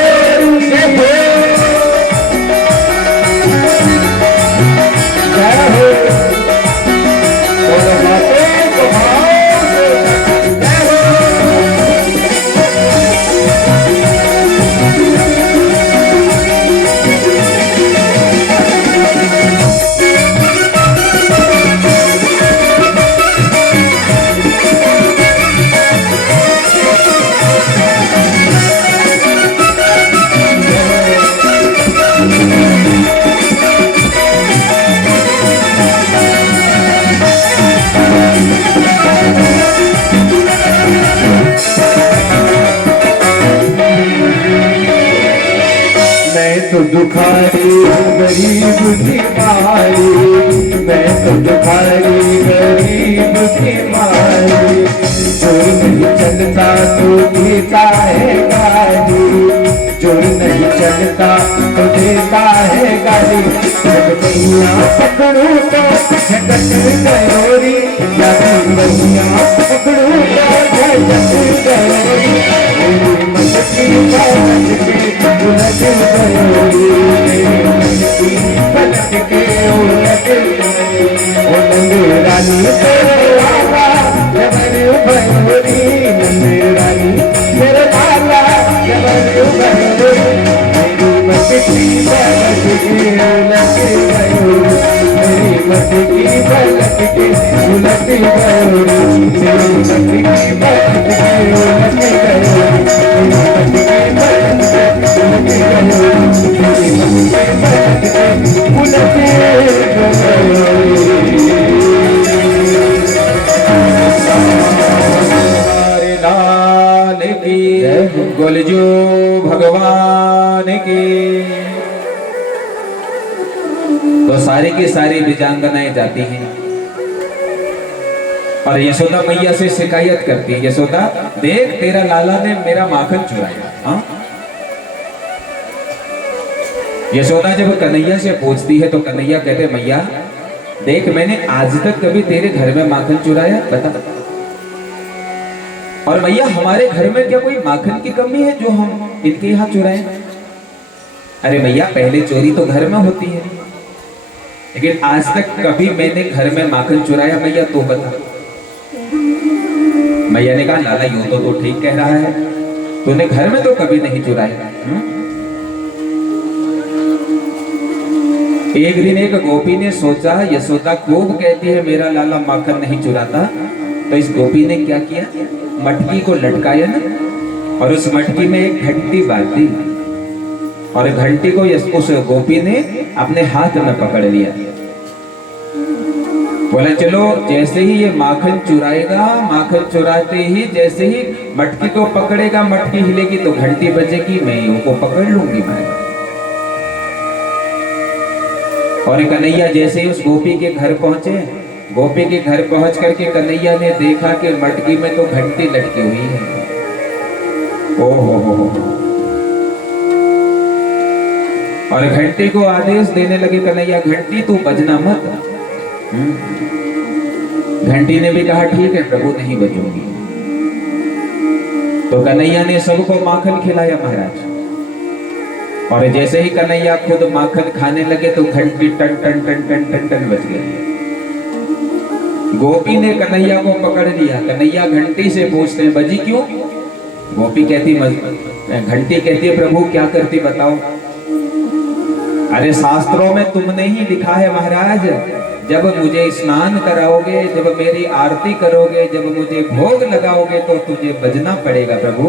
तो दुखारी हूँ गरीब की मारी, मैं तो दुखारी गरीब की मारी। जोर नहीं चलता तो देता है गाली, जोर नहीं चलता तो देता है गाली। जब नैया पकड़ू तो झटक गयोरी, जब नैया पकड़ू तो झटक गयोरी। मेरी मन की पलट के उलट गयोरी, मेरी मन की पलट के उलट गयोरी। ओ नंद रानी तेरे लाला जबर भयोरी, नंद रानी तेरे लाला जबर भयोरी। मेरी मत की पलट के उलट गयोरी, मेरी मत की पलट के उलट गयोरी, मेरी मत की पलट के उलट गयोरी, मेरी मत की पलट के उलट गयोरी, मेरी मत की पलट के उलट गयोरी। लाल की गोलजू भगवान की। तो सारी की सारी विजांगनाएं जाती हैं और यशोदा मैया से शिकायत करती है, यशोदा देख तेरा लाला ने मेरा माखन चुराया। हाँ? यशोदा जब कन्हैया से पूछती है तो कन्हैया कहते मैया देख मैंने आज तक कभी तेरे घर में माखन चुराया बता। और भैया हमारे घर में क्या कोई माखन की कमी है जो हम इनके यहाँ चुराएं? अरे भैया पहले चोरी तो घर में होती है, लेकिन आज तक कभी मैंने घर में माखन चुराया भैया तो बता। भैया ने कहा लाला यूं तो ठीक कह रहा है, तूने घर में तो कभी नहीं चुराया। एक दिन एक गोपी ने सोचा यशोदा खूब कहती है मेरा लाला माखन नहीं चुराता, तो इस गोपी ने क्या किया, मटकी को लटकाया ना और उस मटकी में एक घंटी बांध दी और घंटी को उस गोपी ने अपने हाथ में पकड़ लिया। बोला चलो जैसे ही ये माखन चुराएगा, माखन चुराते ही जैसे ही मटकी को पकड़ेगा, मटकी हिलेगी तो घंटी बजेगी, मैं उनको पकड़ लूंगी मैं। और कन्हैया जैसे ही उस गोपी के घर पहुंचे, गोपी के घर पहुंच करके कन्हैया ने देखा कि मटकी में तो घंटी लटकी हुई है। ओहो और घंटी को आदेश देने लगे कन्हैया घंटी तू बजना मत। घंटी ने भी कहा ठीक है प्रभु नहीं बजूंगी। तो कन्हैया ने सबको माखन खिलाया महाराज, और जैसे ही कन्हैया खुद माखन खाने लगे तो घंटी टन टन टन टन टन टन बज गई। गोपी ने कन्हैया को पकड़ लिया। कन्हैया घंटी से पूछते हैं बजी क्यों? गोपी कहती घंटी कहती है प्रभु क्या करती बताओ। अरे शास्त्रों में तुमने ही लिखा है महाराज, जब मुझे स्नान कराओगे, जब मेरी आरती करोगे, जब मुझे भोग लगाओगे तो तुझे बजना पड़ेगा प्रभु।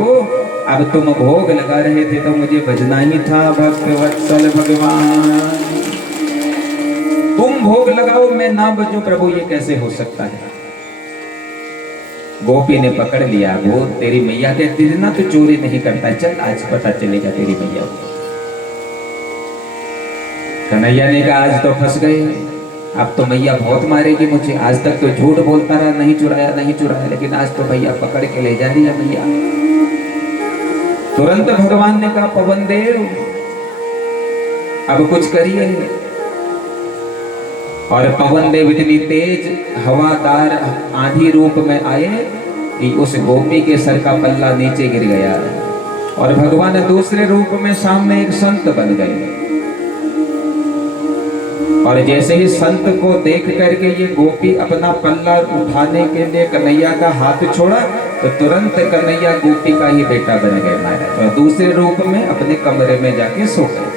अब तुम भोग लगा रहे थे तो मुझे बजना ही था भक्त वत्सल भगवान। तुम भोग लगाओ मैं ना बजूं प्रभु, ये कैसे हो सकता है? गोपी ने पकड़ लिया। वो तेरी मैया कहती थी ना तू चोरी नहीं करता, चल आज पता चलेगा तेरी मैया को। कन्हैया ने कहा आज तो फंस गए, अब तो मैया बहुत मारेगी मुझे। आज तक तो झूठ बोलता रहा नहीं चुराया नहीं चुराया, लेकिन आज तो भैया पकड़ के ले जा रही है मैया। तुरंत भगवान ने कहा पवन देव अब कुछ करिए। और पवन देव इतनी तेज हवादार आंधी रूप में आए कि उस गोपी के सर का पल्ला नीचे गिर गया और भगवान दूसरे रूप में सामने एक संत बन गए। और जैसे ही संत को देख करके ये गोपी अपना पल्ला उठाने के लिए कन्हैया का हाथ छोड़ा तो तुरंत कन्हैया गोपी का ही बेटा बन गए महाराज, और दूसरे रूप में अपने कमरे में जाके सो गए।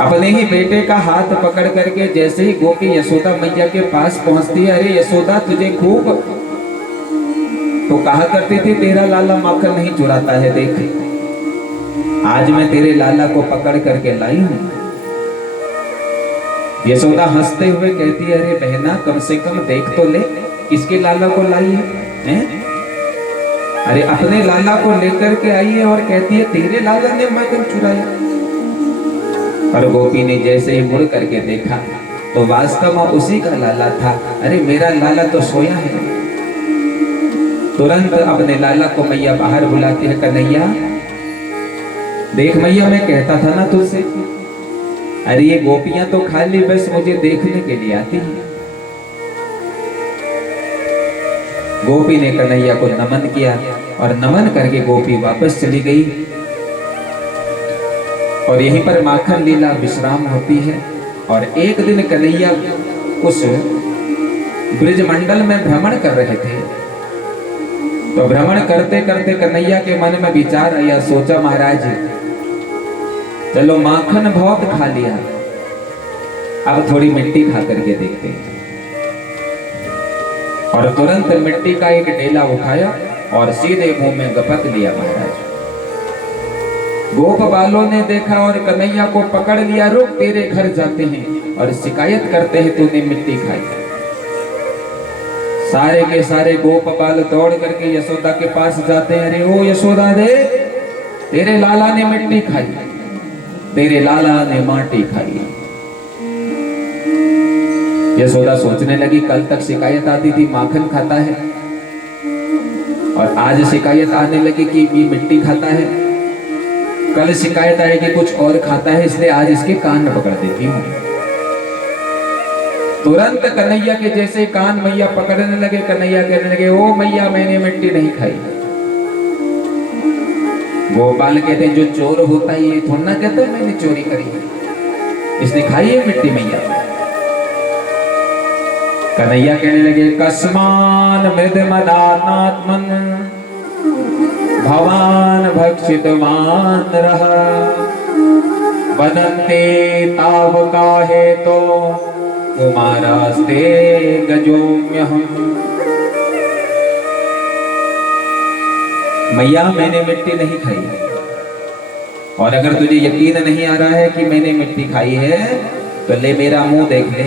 अपने ही बेटे का हाथ पकड़ करके जैसे ही गोपी यशोदा मैया के पास पहुंचती है, अरे यशोदा तुझे खूब तो कहा करती थी तेरा लाला माखन नहीं चुराता है, देख आज मैं तेरे लाला को पकड़ करके लाई हूं। यशोदा हंसते हुए कहती है अरे बहना कम से कम देख तो ले किसके लाला को लाई है? अरे अपने लाला को लेकर के आई है और कहती है तेरे लाला ने माखन चुराया। और गोपी ने जैसे ही मुड़ करके देखा तो वास्तव में उसी का लाला था। अरे मेरा लाला तो सोया है। तुरंत अपने लाला को मैया बाहर बुलाती है, कन्हैया देख मैया मैं कहता था ना तुझसे, अरे ये गोपियां तो खाली बस मुझे देखने के लिए आती हैं। गोपी ने कन्हैया को नमन किया और नमन करके गोपी वापस चली गई। और यहीं पर माखन लीला विश्राम होती है। और एक दिन कन्हैया उस ब्रिज मंडल में भ्रमण कर रहे थे। तो भ्रमण करते करते कन्हैया के मन में विचार आया, सोचा महाराज चलो माखन बहुत खा लिया, अब थोड़ी मिट्टी खा करके देखते हैं। और तुरंत मिट्टी का एक ढेला उठाया और सीधे मुंह में गपक लिया महाराज। गोप बालों ने देखा और कन्हैया को पकड़ लिया, रुक तेरे घर जाते हैं और शिकायत करते हैं तूने मिट्टी खाई। सारे के सारे गोप बाल दौड़ करके यशोदा के पास जाते हैं। अरे ओ यशोदा दे, तेरे लाला ने मिट्टी खाई, तेरे लाला ने माटी खाई। यशोदा सोचने लगी कल तक शिकायत आती थी माखन खाता है और आज शिकायत आने लगी कि ये मिट्टी खाता है, कल शिकायत आएगी कुछ और खाता है, इसलिए आज इसके कान पकड़ देती हूँ। तुरंत कन्हैया के जैसे कान मैया पकड़ने लगे, कन्हैया कहने लगे ओ मैया मैंने मिट्टी नहीं खाई। गोपाल कहते जो चोर होता है ये थोड़ा ना कहता है मैंने चोरी करी है, इसने खाई है मिट्टी मैया। कन्हैया कहने लगे कस्मान मृद मदानात्मन भवान भक्षितमान रहा बनते ताव काहे तो कुमारास्ते गजोम्यहम्। मैया मैंने मिट्टी नहीं खाई, और अगर तुझे यकीन नहीं आ रहा है कि मैंने मिट्टी खाई है तो ले मेरा मुंह देख ले।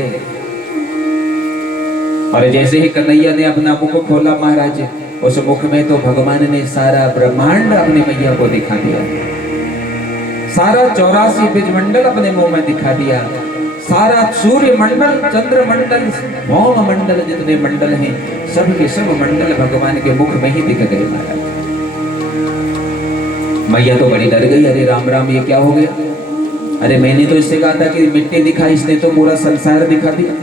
और जैसे ही कन्हैया ने अपना मुख खोला महाराज, उस मुख में तो भगवान ने सारा ब्रह्मांड अपने मैया को दिखा दिया, सारा 84 बीज मंडल अपने मुंह में दिखा दिया, सारा सूर्य मंडल, चंद्र मंडल, भौम मंडल, जितने मंडल हैं सब के सब मंडल भगवान के मुख में ही दिख गए महाराज। मैया तो बड़ी डर गई, अरे राम राम ये क्या हो गया, अरे मैंने तो इससे कहा था कि मिट्टी दिखा, इसने तो पूरा संसार दिखा दिया।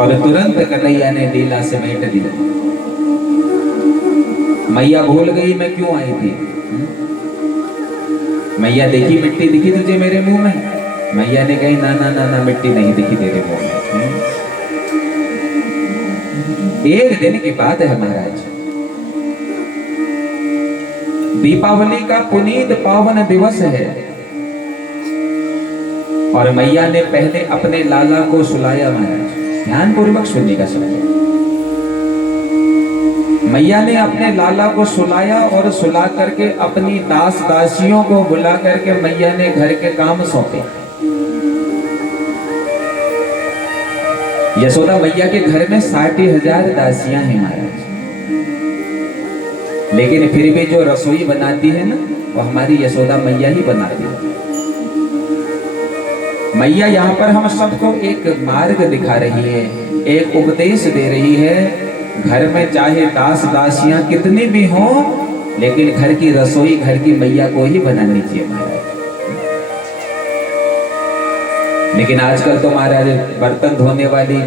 और तुरंत कन्हैया ने लीला समेट दी। मैया भूल गई मैं क्यों आई थी। मैया देखी मिट्टी दिखी तुझे मेरे मुंह में? मैया ने कही ना ना ना ना मिट्टी नहीं दिखी तेरे मुंह में। एक दिन की बात है महाराज, दीपावली का पुनीत पावन दिवस है और मैया ने पहले अपने लाला को सुलाया महाराज। ध्यान पूर्वक सुनिएगा सब। मैया ने अपने लाला को सुलाया और सुला करके अपनी दास दासियों को बुला करके मैया ने घर के काम सौंपे। यशोदा मैया के घर में 60,000 दासियां हैं महाराज, लेकिन फिर भी जो रसोई बनाती है ना वो हमारी यशोदा मैया ही बनाती है। मैया यहाँ पर हम सबको एक मार्ग दिखा रही है, एक उपदेश दे रही है। घर में चाहे दास दासियां कितनी भी हों, लेकिन घर की रसोई घर की मैया को ही बनानी चाहिए महाराज। लेकिन आजकल तो महाराज बर्तन धोने वाली,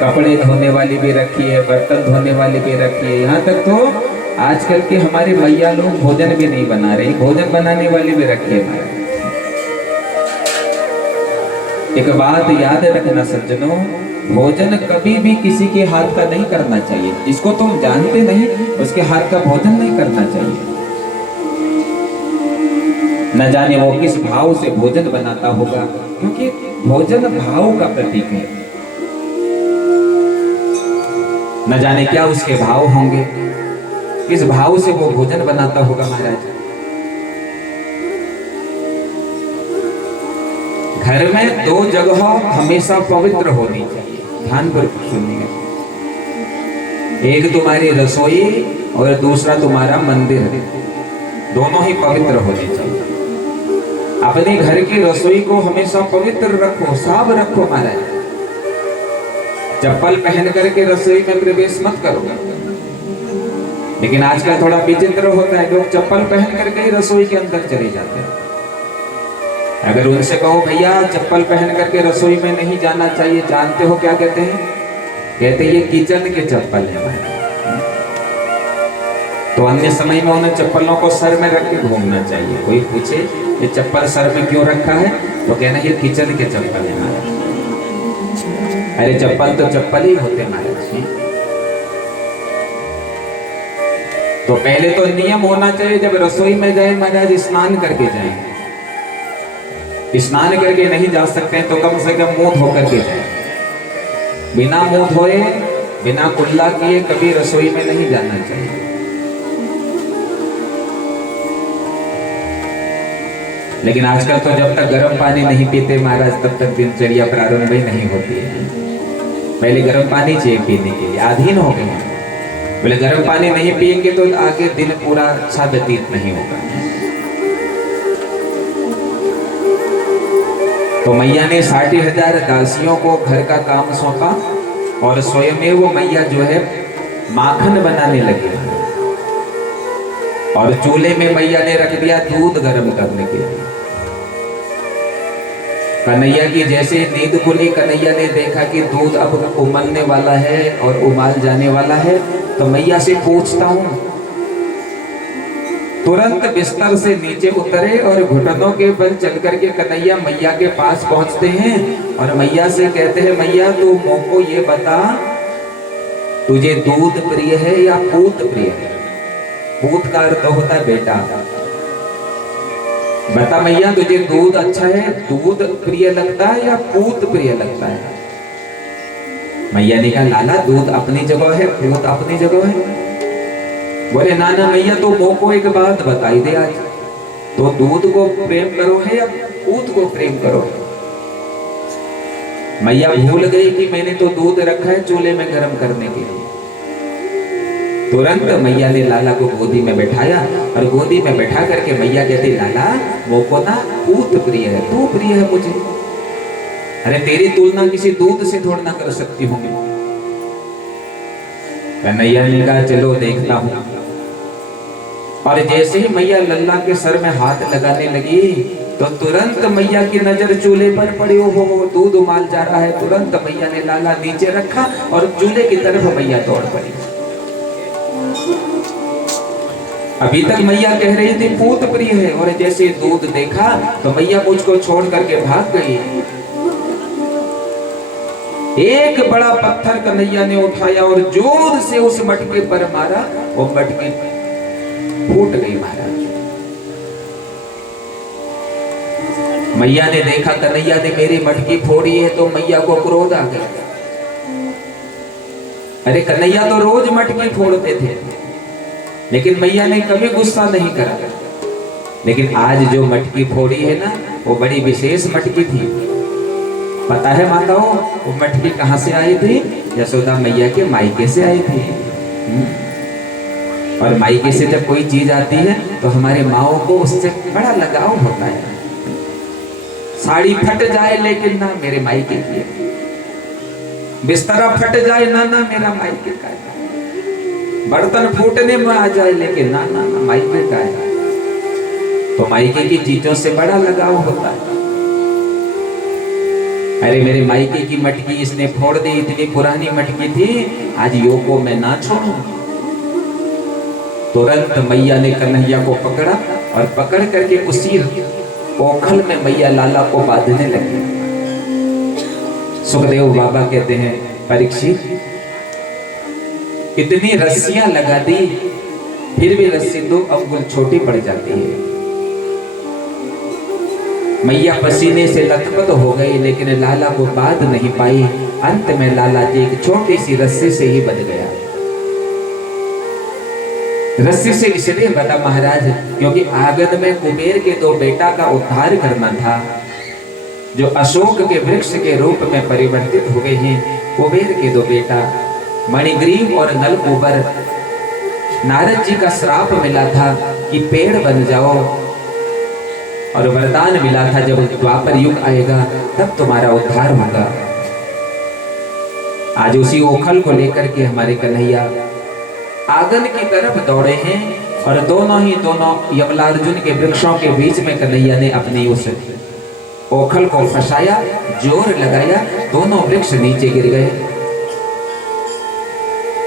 कपड़े धोने वाली भी रखी है, बर्तन धोने वाली भी रखी है। यहाँ तक तो आजकल के हमारे मैया लोग भोजन भी नहीं बना रही, भोजन बनाने वाली भी रखी है महाराज। एक बात याद रखना सज्जनों, भोजन कभी भी किसी के हाथ का नहीं करना चाहिए। जिसको तुम जानते नहीं उसके हाथ का भोजन नहीं करना चाहिए। न जाने वो किस भाव से भोजन बनाता होगा, क्योंकि भोजन भाव का प्रतीक है। न जाने क्या उसके भाव होंगे, किस भाव से वो भोजन बनाता होगा महाराज। घर में 2 जगह हमेशा पवित्र होनी चाहिए। ध्यान पर सुनिए, एक तुम्हारी रसोई और दूसरा तुम्हारा मंदिर, दोनों ही पवित्र होने चाहिए। अपने घर की रसोई को हमेशा पवित्र रखो, साफ रखो महाराज। चप्पल पहन करके रसोई में प्रवेश मत करो। लेकिन आजकल थोड़ा विचित्र होता है, लोग चप्पल पहन करके ही रसोई के अंदर चले जाते हैं। अगर उनसे कहो भैया चप्पल पहन करके रसोई में नहीं जाना चाहिए, जानते हो क्या कहते हैं? कहते ये किचन के चप्पल है भाई। तो अन्य समय में उन्हें चप्पलों को सर में रख के घूमना चाहिए। कोई पूछे ये चप्पल सर में क्यों रखा है, तो कहना ये किचन के चप्पल है महाराज। अरे चप्पल तो चप्पल ही होते महाराज। तो पहले तो नियम होना चाहिए, जब रसोई में जाए महाराज स्नान करके जाए। स्नान करके नहीं जा सकते हैं तो कम से कम मुंह धो करके जाए। बिना मुंह धोए, बिना कुल्ला किए कभी रसोई में नहीं जाना चाहिए। लेकिन आजकल तो जब तक गर्म पानी नहीं पीते महाराज तब तक दिनचर्या प्रारंभ ही नहीं होती है। पहले गर्म पानी चाहिए पीने के लिए, अधीन हो गए। बोले गर्म पानी नहीं पिएंगे तो आगे दिन पूरा अच्छा व्यतीत नहीं होगा। तो मैया ने 60,000 दासियों को घर का काम सौंपा और स्वयं वो मैया जो है माखन बनाने लगी। और चूल्हे में मैया ने रख दिया दूध गर्म करने के लिए। कन्हैया की जैसे नींद खुली, कन्हैया ने देखा कि दूध अब उबलने वाला है और उबाल जाने वाला है, तो मैया से पूछता हूं। तुरंत बिस्तर से नीचे उतरे और घुटनों के बल चल करके कन्हैया मैया के पास पहुंचते हैं और मैया से कहते हैं मैया तू मोको ये बता, तुझे दूध प्रिय है या पूत प्रिय है? पूत का अर्थ होता है बेटा। बता मैया तुझे दूध अच्छा है, दूध प्रिय लगता है या पूत प्रिय लगता है? मैया ने कहा लाला दूध अपनी जगह है, पूत अपनी जगह है। बोले ना ना मैया तो मोको एक बात बताई दे आज, तो दूध को प्रेम करो है या पूत को प्रेम करो? मैया भूल गई कि मैंने तो दूध रखा है चूल्हे में गर्म करने के लिए। तुरंत मैया ने लाला को गोदी में बैठाया और गोदी में बैठा करके मैया कहती लाला वो को ना पूत प्रिय है, तू प्रिय है मुझे। अरे तेरी तुलना किसी दूध से थोड़ा ना कर सकती हूँ मैं। कन्हैया ने कहा चलो देखता हूँ। और जैसे ही मैया लल्ला के सर में हाथ लगाने लगी तो तुरंत मैया की नजर चूल्हे पर पड़ी। हो दूध उबाल जा रहा है। तुरंत मैया ने लाला नीचे रखा और चूल्हे की तरफ मैया दौड़ पड़ी। अभी तक मैया कह रही थी पूत प्रिय है, और जैसे दूध देखा तो मैया मुझको छोड़ करके भाग गई। एक बड़ा पत्थर कन्हैया ने उठाया और जोर से उस मटके पर मारा, वो मटकी फूट गई महाराज। मैया ने देखा कन्हैया ने मेरी मटकी फोड़ी है तो मैया को क्रोध आ गया। अरे कन्हैया तो रोज मटकी फोड़ते थे, लेकिन मैया ने कभी गुस्सा नहीं करा। लेकिन आज जो मटकी फोड़ी है ना वो बड़ी विशेष मटकी थी। पता है माताओं वो मटकी कहां से आई थी? यशोदा मैया के मायके से आई थी। और मायके से जब कोई चीज आती है तो हमारे माओ को उससे बड़ा लगाव होता है। साड़ी फट जाए लेकिन ना मेरे मायके की, बिस्तरा फट जाए ना ना मेरा मायके का, बर्तन फूटने में आ जाए लेकिन ना ना ना मायके का है। तो मायके की चीजों से बड़ा लगाव होता है। अरे मेरे मायके की मटकी इसने फोड़ दी, इतनी पुरानी मटकी थी, आज यो को मैं ना छोड़ूं। तुरंत मैया ने कन्हैया को पकड़ा और पकड़ करके उसी ओखल में मैया लाला को बांधने लगी। सुखदेव बाबा कहते हैं परीक्षित इतनी रस्सियां लगा दी फिर भी रस्सी 2 अंगुल छोटी पड़ जाती है। मैया पसीने से लथपथ हो गई लेकिन लाला को बांध नहीं पाई। अंत में लाला जी एक छोटी सी रस्सी से ही बंध गया। रस्सी से इसलिए बता महाराज क्योंकि आगन में कुबेर के 2 बेटा का उद्धार करना था, जो अशोक के वृक्ष के रूप में परिवर्तित हो गए हैं। कुबेर के 2 बेटा मणिग्रीव और नलकूबर नारद जी का श्राप मिला था कि पेड़ बन जाओ, और वरदान मिला था जब द्वापर युग आएगा तब तुम्हारा उद्धार होगा। आज उसी ओखल को लेकर के हमारे कन्हैया आंगन की तरफ दौड़े हैं, और दोनों यमलार्जुन के वृक्षों के बीच में कन्हैया ने अपनी उस ओखल को फंसाया, जोर लगाया, दोनों वृक्ष नीचे गिर गए।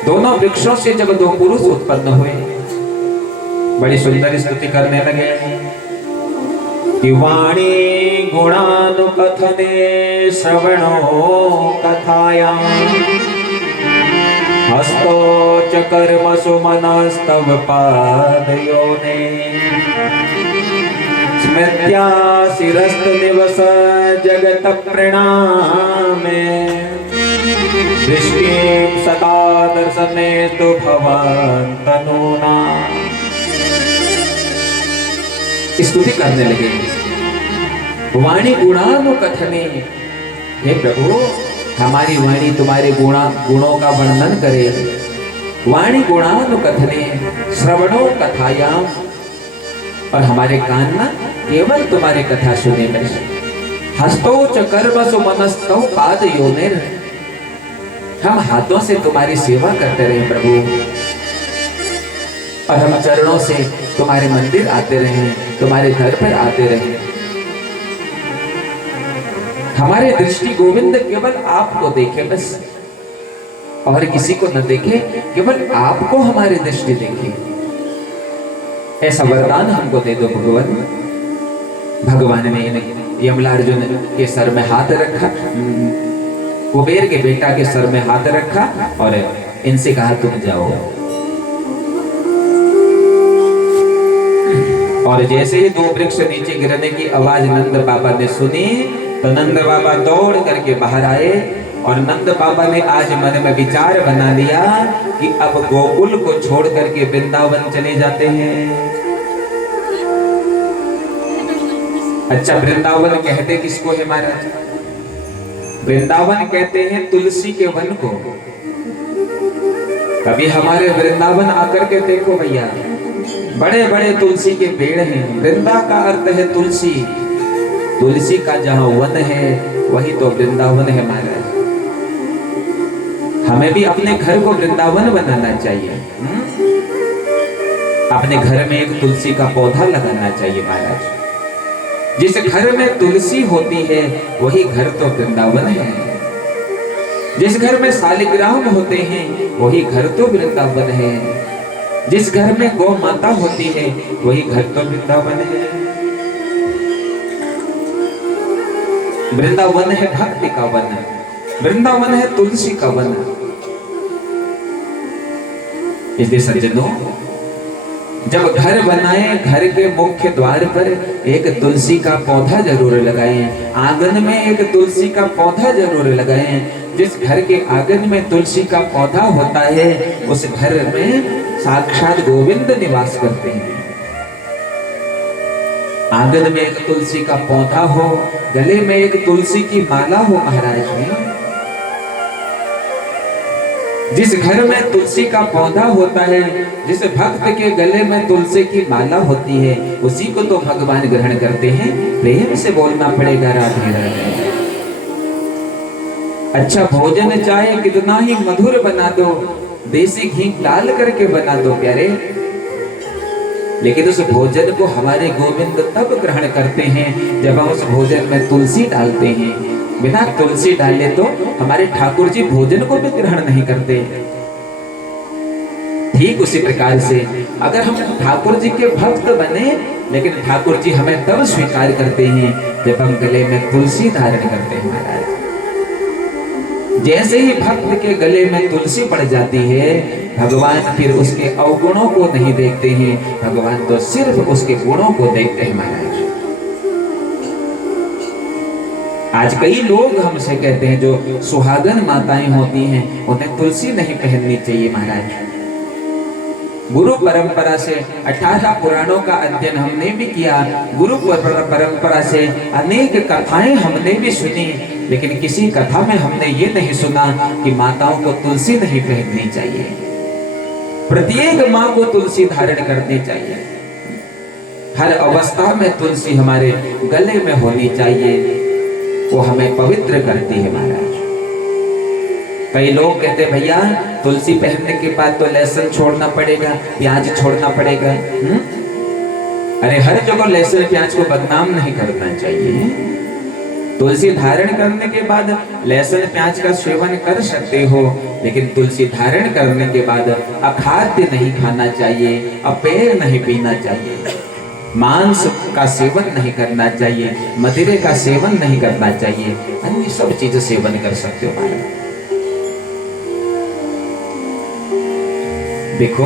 दोनों वृक्षों से जब दो पुरुष उत्पन्न हुए, बड़ी सुंदर स्तुति करने लगे कि वाणी गुणानुकथने श्रवणो कथायां हस्तो च कर्मसु मनस्तव पादयोने स्मृत्या शिरस्त दिवस जगत प्रणामे दृष्टिं सदा दर्शने तु भवन्तनूना। स्तुति करने लगे, वाणी गुणानुकथने, हे प्रभु हमारी वाणी तुम्हारे गुणों का वर्णन करे। वाणी गुणानुकथने श्रवणो कथायाम, और हमारे कान ना केवल तुम्हारी कथा सुने बस। हस्तो च कर्मसु मनस्तौ पादयोनिर, हम हाथों से तुम्हारी सेवा करते रहे प्रभु, और हम चरणों से तुम्हारे मंदिर आते रहे, तुम्हारे घर पर आते रहे। हमारे दृष्टि गोविंद केवल आपको देखे बस, और किसी को न देखे, केवल आपको हमारी दृष्टि देखे, ऐसा वरदान हमको दे दो भगवान। भगवान ने यमलार्जुन के सर में हाथ रखा, कुबेर के बेटा के सर में हाथ रखा, और इनसे कहा तुम जाओ। और जैसे ही दो वृक्ष नीचे गिरने की आवाज नंद बाबा ने सुनी, तो नंद बाबा दौड़ करके बाहर आए, और नंद बाबा ने आज मन में विचार बना लिया कि अब गोकुल को छोड़ करके वृंदावन चले जाते हैं। अच्छा, वृंदावन कहते किसको है महाराज? वृंदावन कहते हैं तुलसी के वन को। कभी हमारे वृंदावन आकर के देखो भैया, बड़े बड़े तुलसी के पेड़ हैं। वृंदा का अर्थ है तुलसी, तुलसी का जहां वन है वही तो वृंदावन है महाराज। हमें भी अपने घर को वृंदावन बनाना चाहिए। अपने घर में एक तुलसी का पौधा लगाना चाहिए महाराज। जिस घर में तुलसी होती है वही घर तो वृंदावन है। जिस घर में शालिग्राम होते हैं वही घर तो वृंदावन है। जिस घर में गौ माता होती है वही घर तो वृंदावन है। वृंदावन है भक्ति का वन, वृंदावन है तुलसी का वन। इसलिए सज्जनों, जब घर बनाए, घर के मुख्य द्वार पर एक तुलसी का पौधा जरूर लगाएं, आंगन में एक तुलसी का पौधा जरूर लगाएं। जिस घर के आंगन में तुलसी का पौधा होता है उस घर में साक्षात गोविंद निवास करते हैं। आंगन में एक तुलसी का पौधा हो, गले में एक तुलसी की माला हो महाराज में। जिस घर में तुलसी का पौधा होता है, जिस भक्त के गले में तुलसी की माला होती है, उसी को तो भगवान ग्रहण करते हैं। प्रेम से बोलना पड़ेगा राधे राधे। अच्छा भोजन चाहे कितना ही मधुर बना दो, देसी घी डाल करके बना दो प्यारे, लेकिन उस भोजन को हमारे गोविंद तब ग्रहण करते हैं जब हम उस भोजन में तुलसी डालते हैं। बिना तुलसी डाले तो हमारे ठाकुर जी भोजन को भी ग्रहण नहीं करते। ठीक उसी प्रकार से अगर हम ठाकुर जी के भक्त बने, लेकिन ठाकुर जी हमें तब स्वीकार करते हैं जब हम गले में तुलसी धारण करते हैं महाराज। जैसे ही भक्त के गले में तुलसी पड़ जाती है, भगवान फिर उसके अवगुणों को नहीं देखते हैं, भगवान तो सिर्फ उसके गुणों को देखते हैं महाराज। आज कई लोग हमसे कहते हैं जो सुहागन माताएं होती हैं उन्हें तुलसी नहीं पहननी चाहिए महाराज। गुरु परंपरा से 18 पुराणों का अध्ययन हमने भी किया, गुरु परंपरा से अनेक कथाएं हमने भी सुनी, लेकिन किसी कथा में हमने ये नहीं सुना कि माताओं को तुलसी नहीं पहननी चाहिए। प्रत्येक माँ को तुलसी धारण करनी चाहिए। हर अवस्था में तुलसी हमारे गले में होनी चाहिए, वो हमें पवित्र करती है महाराज। कई लोग कहते भैया तुलसी पहनने के बाद तो लहसुन छोड़ना पड़ेगा, प्याज छोड़ना पड़ेगा। अरे हर जगह लहसुन प्याज को बदनाम नहीं करना चाहिए। तुलसी धारण करने के बाद लहसुन प्याज का सेवन कर सकते हो, लेकिन तुलसी धारण करने के बाद अखाद्य नहीं खाना चाहिए, अपेय नहीं पीना चाहिए, मांस का सेवन नहीं करना चाहिए, मदिरे का सेवन नहीं करना चाहिए, अन्य सब चीज सेवन कर सकते हो महाराज। देखो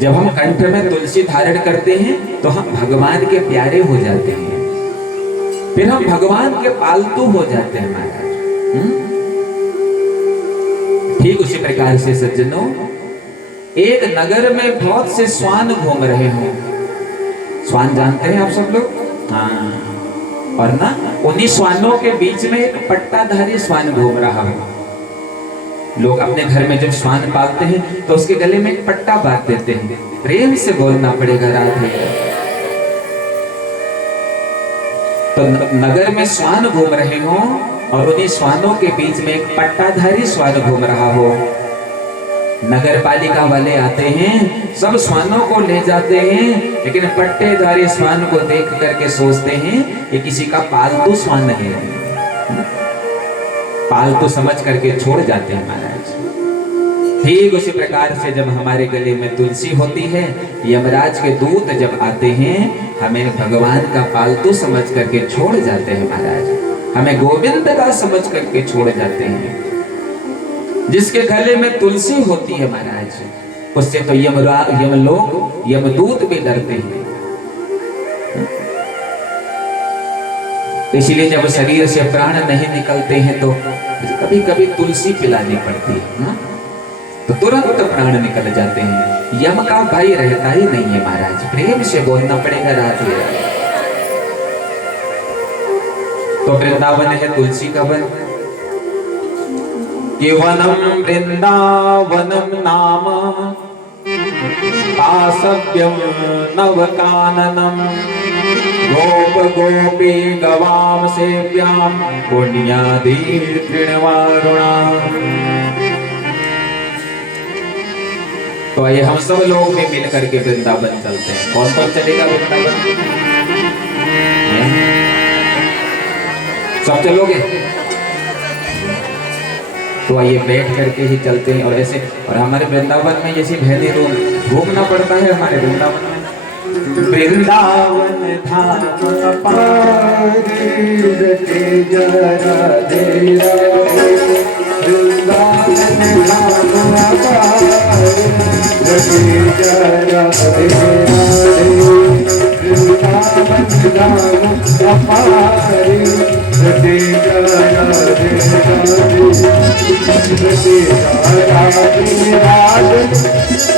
जब हम कंठ में तुलसी धारण करते हैं तो हम भगवान के प्यारे हो जाते हैं, फिर हम भगवान के पालतू हो जाते हैं महाराज। ठीक उसी प्रकार से सज्जनों, एक नगर में बहुत से श्वान घूम रहे हो। श्वान जानते हैं आप सब लोग? हाँ। और ना उन्हीं श्वानों के बीच में एक पट्टाधारी श्वान घूम रहा हो। लोग अपने घर में जब श्वान पालते हैं तो उसके गले में एक पट्टा बांध देते हैं, प्रेम से बोलना पड़ेगा राधे। तो नगर में श्वान घूम रहे हो और उन्हीं श्वानों के बीच में एक पट्टाधारी श्वान घूम रहा हो। नगर पालिका वाले आते हैं, सब श्वानों को ले जाते हैं, लेकिन पट्टेधारी श्वान को देख करके सोचते हैं ये किसी का पालतू श्वान है, पालतू समझ करके छोड़ जाते हैं महाराज। ठीक उसी प्रकार से जब हमारे गले में तुलसी होती है, यमराज के दूत जब आते हैं हमें भगवान का पालतू समझ करके छोड़ जाते हैं महाराज, हमें गोविंद का समझ करके छोड़ जाते हैं। जिसके गले में तुलसी होती है महाराज, उससे तो यमलोक यमदूत भी डरते हैं। इसलिए जब शरीर से प्राण नहीं निकलते हैं तो कभी कभी तुलसी पिलानी पड़ती है ना, तो तुरंत प्राण निकल जाते हैं। यम का भाई रहता ही नहीं है महाराज, प्रेम से बोलना पड़ेगा राधे राधे। तो वृंदावन है तुलसी का वन, कि वनम वृंदावनम नाम पासव्यम नवकाननम गोप गोपी गवाम सेव्याम पुण्यादि तृणवारुणा। तो आइए हम सब लोग भी मिल करके वृंदावन चलते हैं। कौन कौन चलेगा वृंदावन? सब चलोगे? तो आइए बैठ करके ही चलते हैं। और ऐसे और हमारे वृंदावन में जैसे भैनी रोम घूमना पड़ता है हमारे वृंदावन में। वृंदावन धाम अपारे रटे जरा देरा, वृंदावन धाम अपारे रटे जरा देरा, वृंदावन धाम अपारे रटे जरा देरा, रटे जरा देरा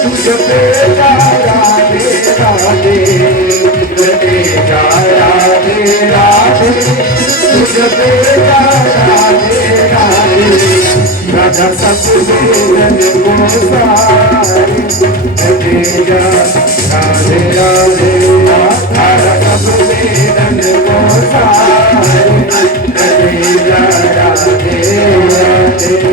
तुझ पे राधे राधे, रटे जा राधे राधे तुझ पे राधे राधे, राधा सतवेदन को सारे, रटे जा राधे राधे राधा सतवेदन को सारे, रटे जा राधे राधे।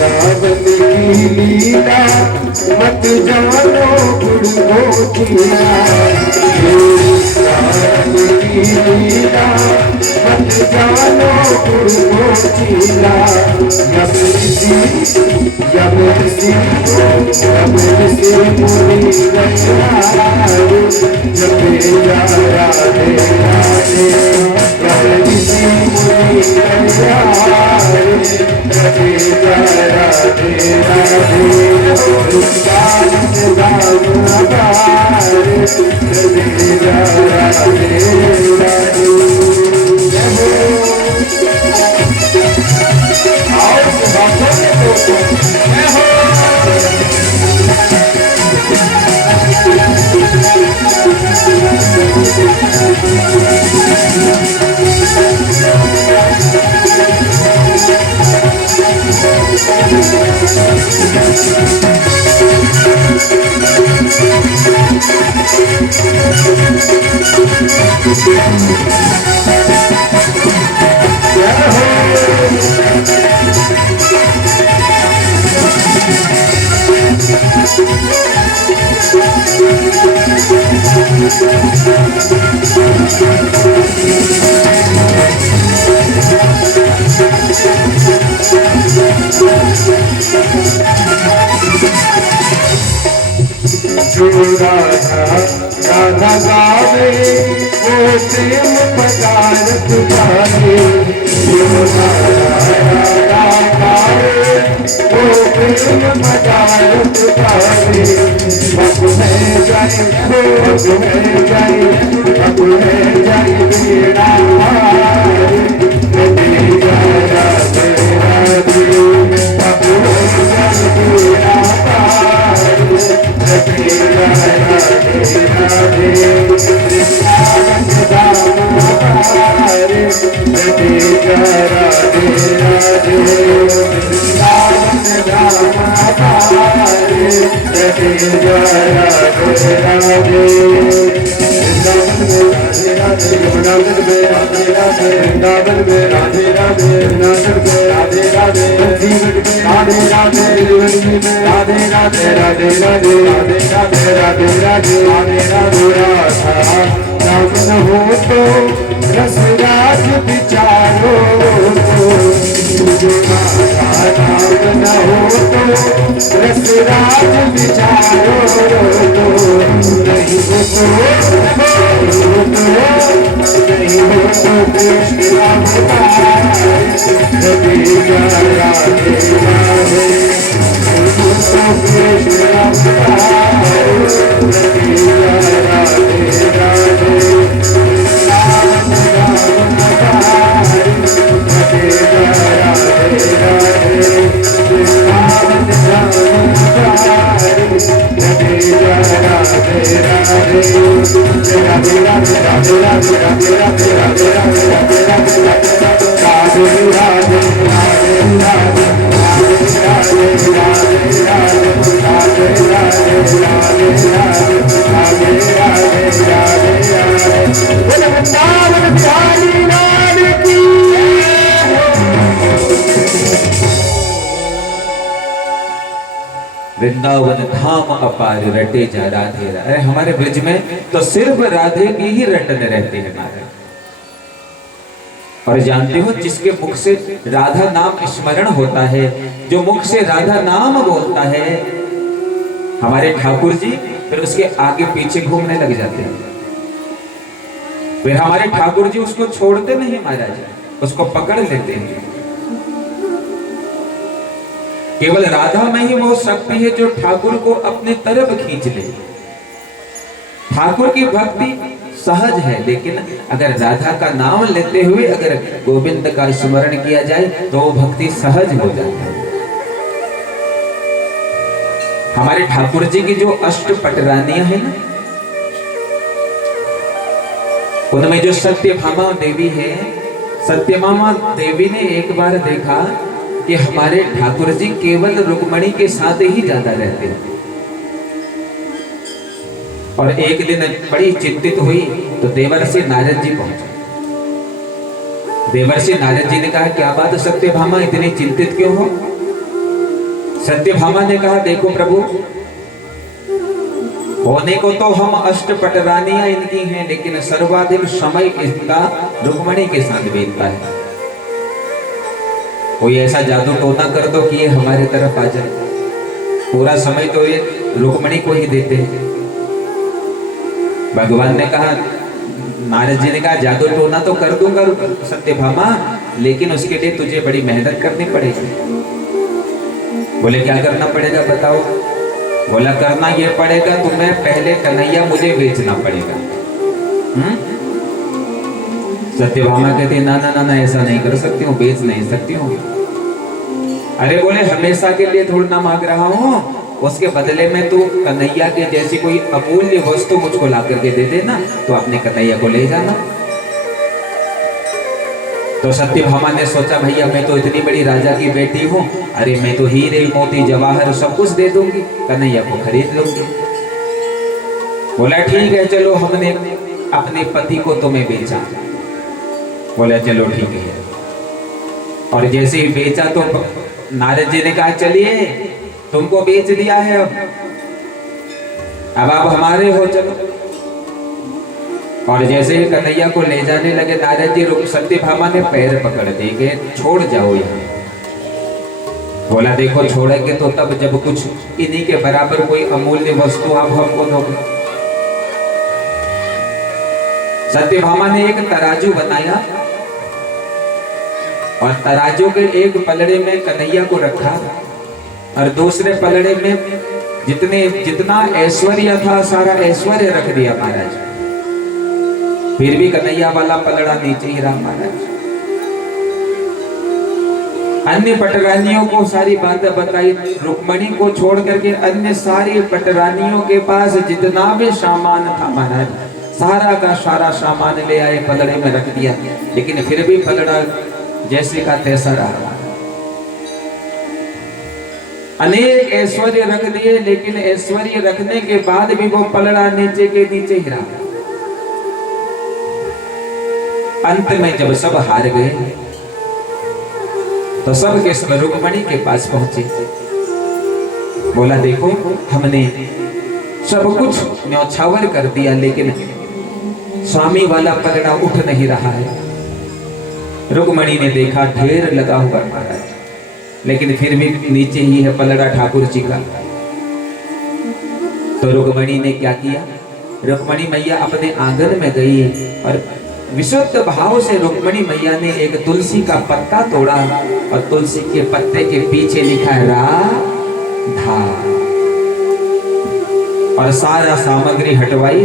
सावन की लीला मत जानो गुण गोतिया, सावन की लीला मत जानो चीला यम ऋषि मुनि रचनारे जपे जा राधे राधे यम ऋषि मुनि रचनारे जपे जा राधे राधे वृंदावन धाम हमारे जपे जा राधे राधे राधा गावे वो प्रेम पदार्थ गावे राधा गावे वो प्रेम पदार्थ गावे बब में जाए बब में जाए बब में जाए वीणा राधे राधे राधे बब में जाए वीणा राधे राधे राधे वृंदावन धाम हमारे जपे जा राधे राधे वृंदावन धाम हमारे जपे जा राधे राधे वृंदावन में राधे राधे यमुना में राधे राधे वृंदावन में राधे राधे जीवन में राधे राधे राधे राधे राधे राधे राधे राधे राधे राधे राधे राधा रावण हो तो रसराज विचारो रावण हो तो रसराज विचारो नहीं हो तो नहीं हो तो कृष्ण अवतार जपे जा राधे राधे कृष्ण अवतार जपे जा राधे राधे राम राम जपे जा राधे राधे राम जपे जा राधे राधे राधे राधे राधे राधे राधे राधे राधे राधे राधे राधे राधे वृंदावन धाम अपार रटे जा राधे राधे। हमारे ब्रज में तो सिर्फ राधे की ही रटन रहते हैं महाराज। और जानते हो जिसके मुख से राधा नाम स्मरण होता है, जो मुख से राधा नाम बोलता है, हमारे ठाकुर जी फिर उसके आगे पीछे घूमने लग जाते हैं। फिर हमारे ठाकुर जी उसको छोड़ते नहीं महाराज, उसको पकड़ लेते हैं। केवल राधा में ही वो शक्ति है जो ठाकुर को अपने तरफ खींच ले। ठाकुर की भक्ति सहज है, लेकिन अगर राधा का नाम लेते हुए अगर गोविंद का स्मरण किया जाए तो वो भक्ति सहज हो जाती है। हमारे ठाकुर जी की जो अष्टपट रानियां हैं ना, उनमें जो सत्यभामा देवी है, सत्यभामा देवी ने एक बार देखा कि हमारे ठाकुर जी केवल रुक्मणी के साथ ही ज्यादा रहते हैं। और एक दिन बड़ी चिंतित हुई तो देवर्षि नारद जी पहुंचे। देवर्षि नारद जी ने कहा क्या बात सत्यभामा इतनी चिंतित क्यों हो? सत्यभामा ने कहा देखो प्रभु, होने को तो हम अष्टपट रानियां इनकी हैं, लेकिन सर्वाधिक समय इनका रुक्मणी के साथ बीतता है। कोई ऐसा जादू टोना कर दो कि ये हमारे तरफ आ जाए। पूरा समय तो ये रुक्मणी को ही देते हैं। भगवान ने कहा, नारद जी ने कहा जादू टोना तो कर दूंगा सत्यभामा, लेकिन उसके लिए तुझे बड़ी मेहनत करनी पड़ेगी। बोले क्या करना पड़ेगा बताओ? बोला करना ये पड़ेगा, तुम्हें पहले कन्हैया मुझे बेचना पड़ेगा। सत्यभामा कहती ना ना ना ना, ऐसा नहीं कर सकती हूँ, बेच नहीं सकती हूँ। अरे बोले हमेशा के लिए थोड़ा ना मांग रहा हूँ, उसके बदले में तू कन्हैया के जैसी कोई अमूल्य वस्तु मुझको ला करके दे देना, तो अपने कन्हैया को ले जाना। तो सत्यभामा ने सोचा भैया मैं तो इतनी बड़ी राजा की बेटी हूँ, अरे मैं तो हीरे मोती जवाहर सब कुछ दे दूंगी, कन्हैया को खरीद लूंगी। बोला ठीक है चलो, हमने अपने पति को तुम्हें बेचा। बोला चलो ठीक है। और जैसे ही बेचा तो नारद जी ने कहा चलिए तुमको बेच दिया है, अब आप हमारे हो, चलो। और जैसे ही कन्हैया को ले जाने लगे नारद जी, सत्यभामा ने पैर पकड़ दिए कि छोड़ जाओ यहाँ। बोला देखो छोड़ेंगे तो तब जब कुछ इन्हीं के बराबर कोई अमूल्य वस्तु आप हमको दोगे। सत्यभामा ने एक तराजू बनाया और तराजू के एक पलड़े में कन्हैया को रखा और दूसरे पलड़े में जितना ऐश्वर्य था सारा ऐश्वर्य रख दिया महाराज। फिर भी कन्हैया वाला पलड़ा नीचे ही रहा महाराज। अन्य पटरानियों को सारी बातें बताई, रुक्मणी को छोड़ करके अन्य सारी पटरानियों के पास जितना भी सामान था महाराज, सारा का सारा सामान ले आए, पलड़े में रख दिया, लेकिन फिर भी पलड़ा जैसे का तैसा रहा। अनेक ऐश्वर्य रख दिए, लेकिन ऐश्वर्य रखने के बाद भी वो पलड़ा नीचे के नीचे ही रहा। अंत में जब सब हार गए तो सब के सब रुक्मणी के पास पहुंचे। बोला देखो हमने सब कुछ न्यौछावर कर दिया, लेकिन स्वामी वाला पलड़ा उठ नहीं रहा है। रुक्मणी ने देखा ढेर लगा हुआ महाराज, लेकिन फिर भी नीचे ही है पलड़ा ठाकुर जी का। तो रुक्मणी ने क्या किया, रुक्मणी मैया अपने आंगन में गई और विशुद्ध भाव से रुक्मणी मैया ने एक तुलसी का पत्ता तोड़ा और तुलसी के पत्ते के पीछे लिखा है राधा, और सारा सामग्री हटवाई,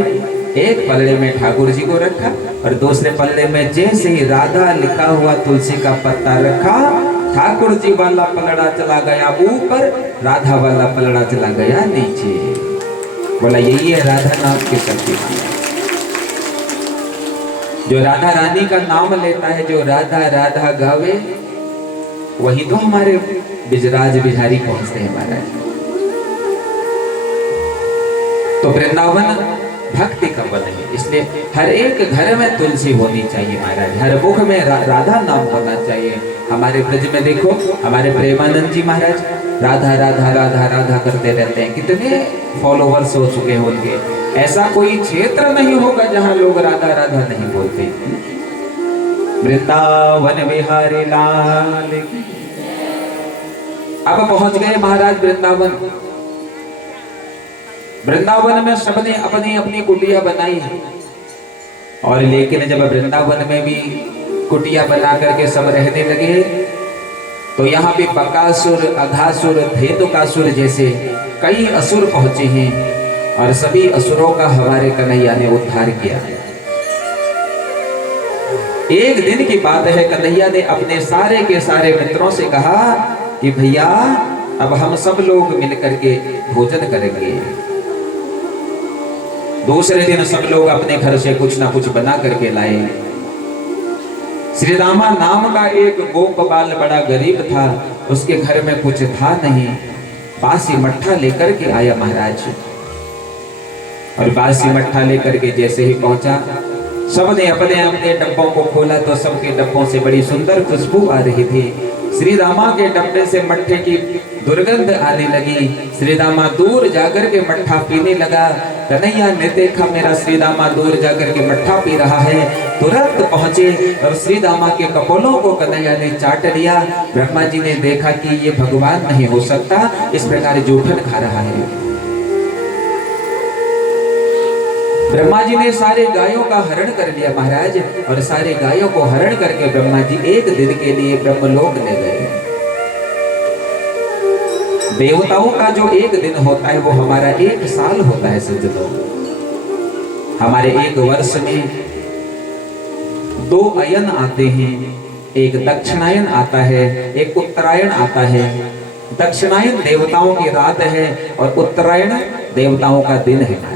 एक पलड़े में ठाकुर जी को रखा और दूसरे पलड़े में जैसे ही राधा लिखा हुआ तुलसी का पत्ता रखा, ठाकुर जी वाला पलड़ा चला गया ऊपर, राधा वाला पलड़ा चला गया नीचे। बोला यही है राधा नाम की शक्ति। जो राधा रानी का नाम लेता है, जो राधा राधा गावे, वही तो हमारे बिजराज बिहारी पहुंचते हैं महाराज। तो वृंदावन भक्ति का वन है, इसलिए हर एक घर में तुलसी होनी चाहिए महाराज, हर मुख में राधा नाम होना चाहिए। हमारे ब्रज में देखो हमारे प्रेमानंद जी महाराज राधा राधा राधा राधा करते रहते हैं, कितने फॉलोवर्स हो चुके हैं उनके। ऐसा कोई क्षेत्र नहीं होगा जहां लोग राधा राधा नहीं बोलते। वृंदावन बिहारी लाल। अब पहुंच गए महाराज वृंदावन। वृंदावन में सबने अपनी अपनी कुटिया बनाई है, और लेकिन जब वृंदावन में भी कुटिया बना करके सब रहने लगे, तो यहाँ पे बकासुर, अघासुर, धेनुकासुर जैसे कई असुर पहुंचे हैं, और सभी असुरों का हमारे कन्हैया ने उद्धार किया। एक दिन की बात है, कन्हैया ने अपने सारे के सारे मित्रों से कहा कि भैया अब हम सब लोग मिलकर के भोजन करेंगे। दूसरे दिन सब लोग अपने घर से कुछ ना कुछ बना करके लाए। श्री रामा नाम का एक गोपबाल बड़ा गरीब था, उसके घर में कुछ था नहीं, बासी मट्ठा लेकर के आया महाराज। और बासी मट्ठा लेकर के जैसे ही पहुंचा, सबने अपने अपने डब्बों को खोला तो सबके डब्बों से बड़ी सुंदर खुशबू आ रही थी। श्री रामा के डब्बे से मट्ठे की दुर्गंध आने लगी। श्री रामा दूर जाकर के मट्ठा पीने लगा। कन्हैया ने देखा मेरा श्री रामा दूर जाकर के मट्ठा पी रहा है, तुरंत पहुंचे और श्री दामा के कपोलों को कन्हैया ने चाट लिया। ब्रह्मा जी ने देखा कि ये भगवान नहीं हो सकता, इस प्रकार जूठन खा रहा है। ब्रह्मा जी ने सारे गायों का हरण कर लिया महाराज, और सारे गायों को हरण करके ब्रह्मा जी एक दिन के लिए ब्रह्मलोक ले गए। देवताओं का जो एक दिन होता है वो हमारा एक साल होता है सज्जनों। हमारे एक वर्ष में 2 अयन आते हैं, एक दक्षिणायन आता है, एक उत्तरायण आता है। दक्षिणायन देवताओं की रात है और उत्तरायण देवताओं का दिन है महाराज।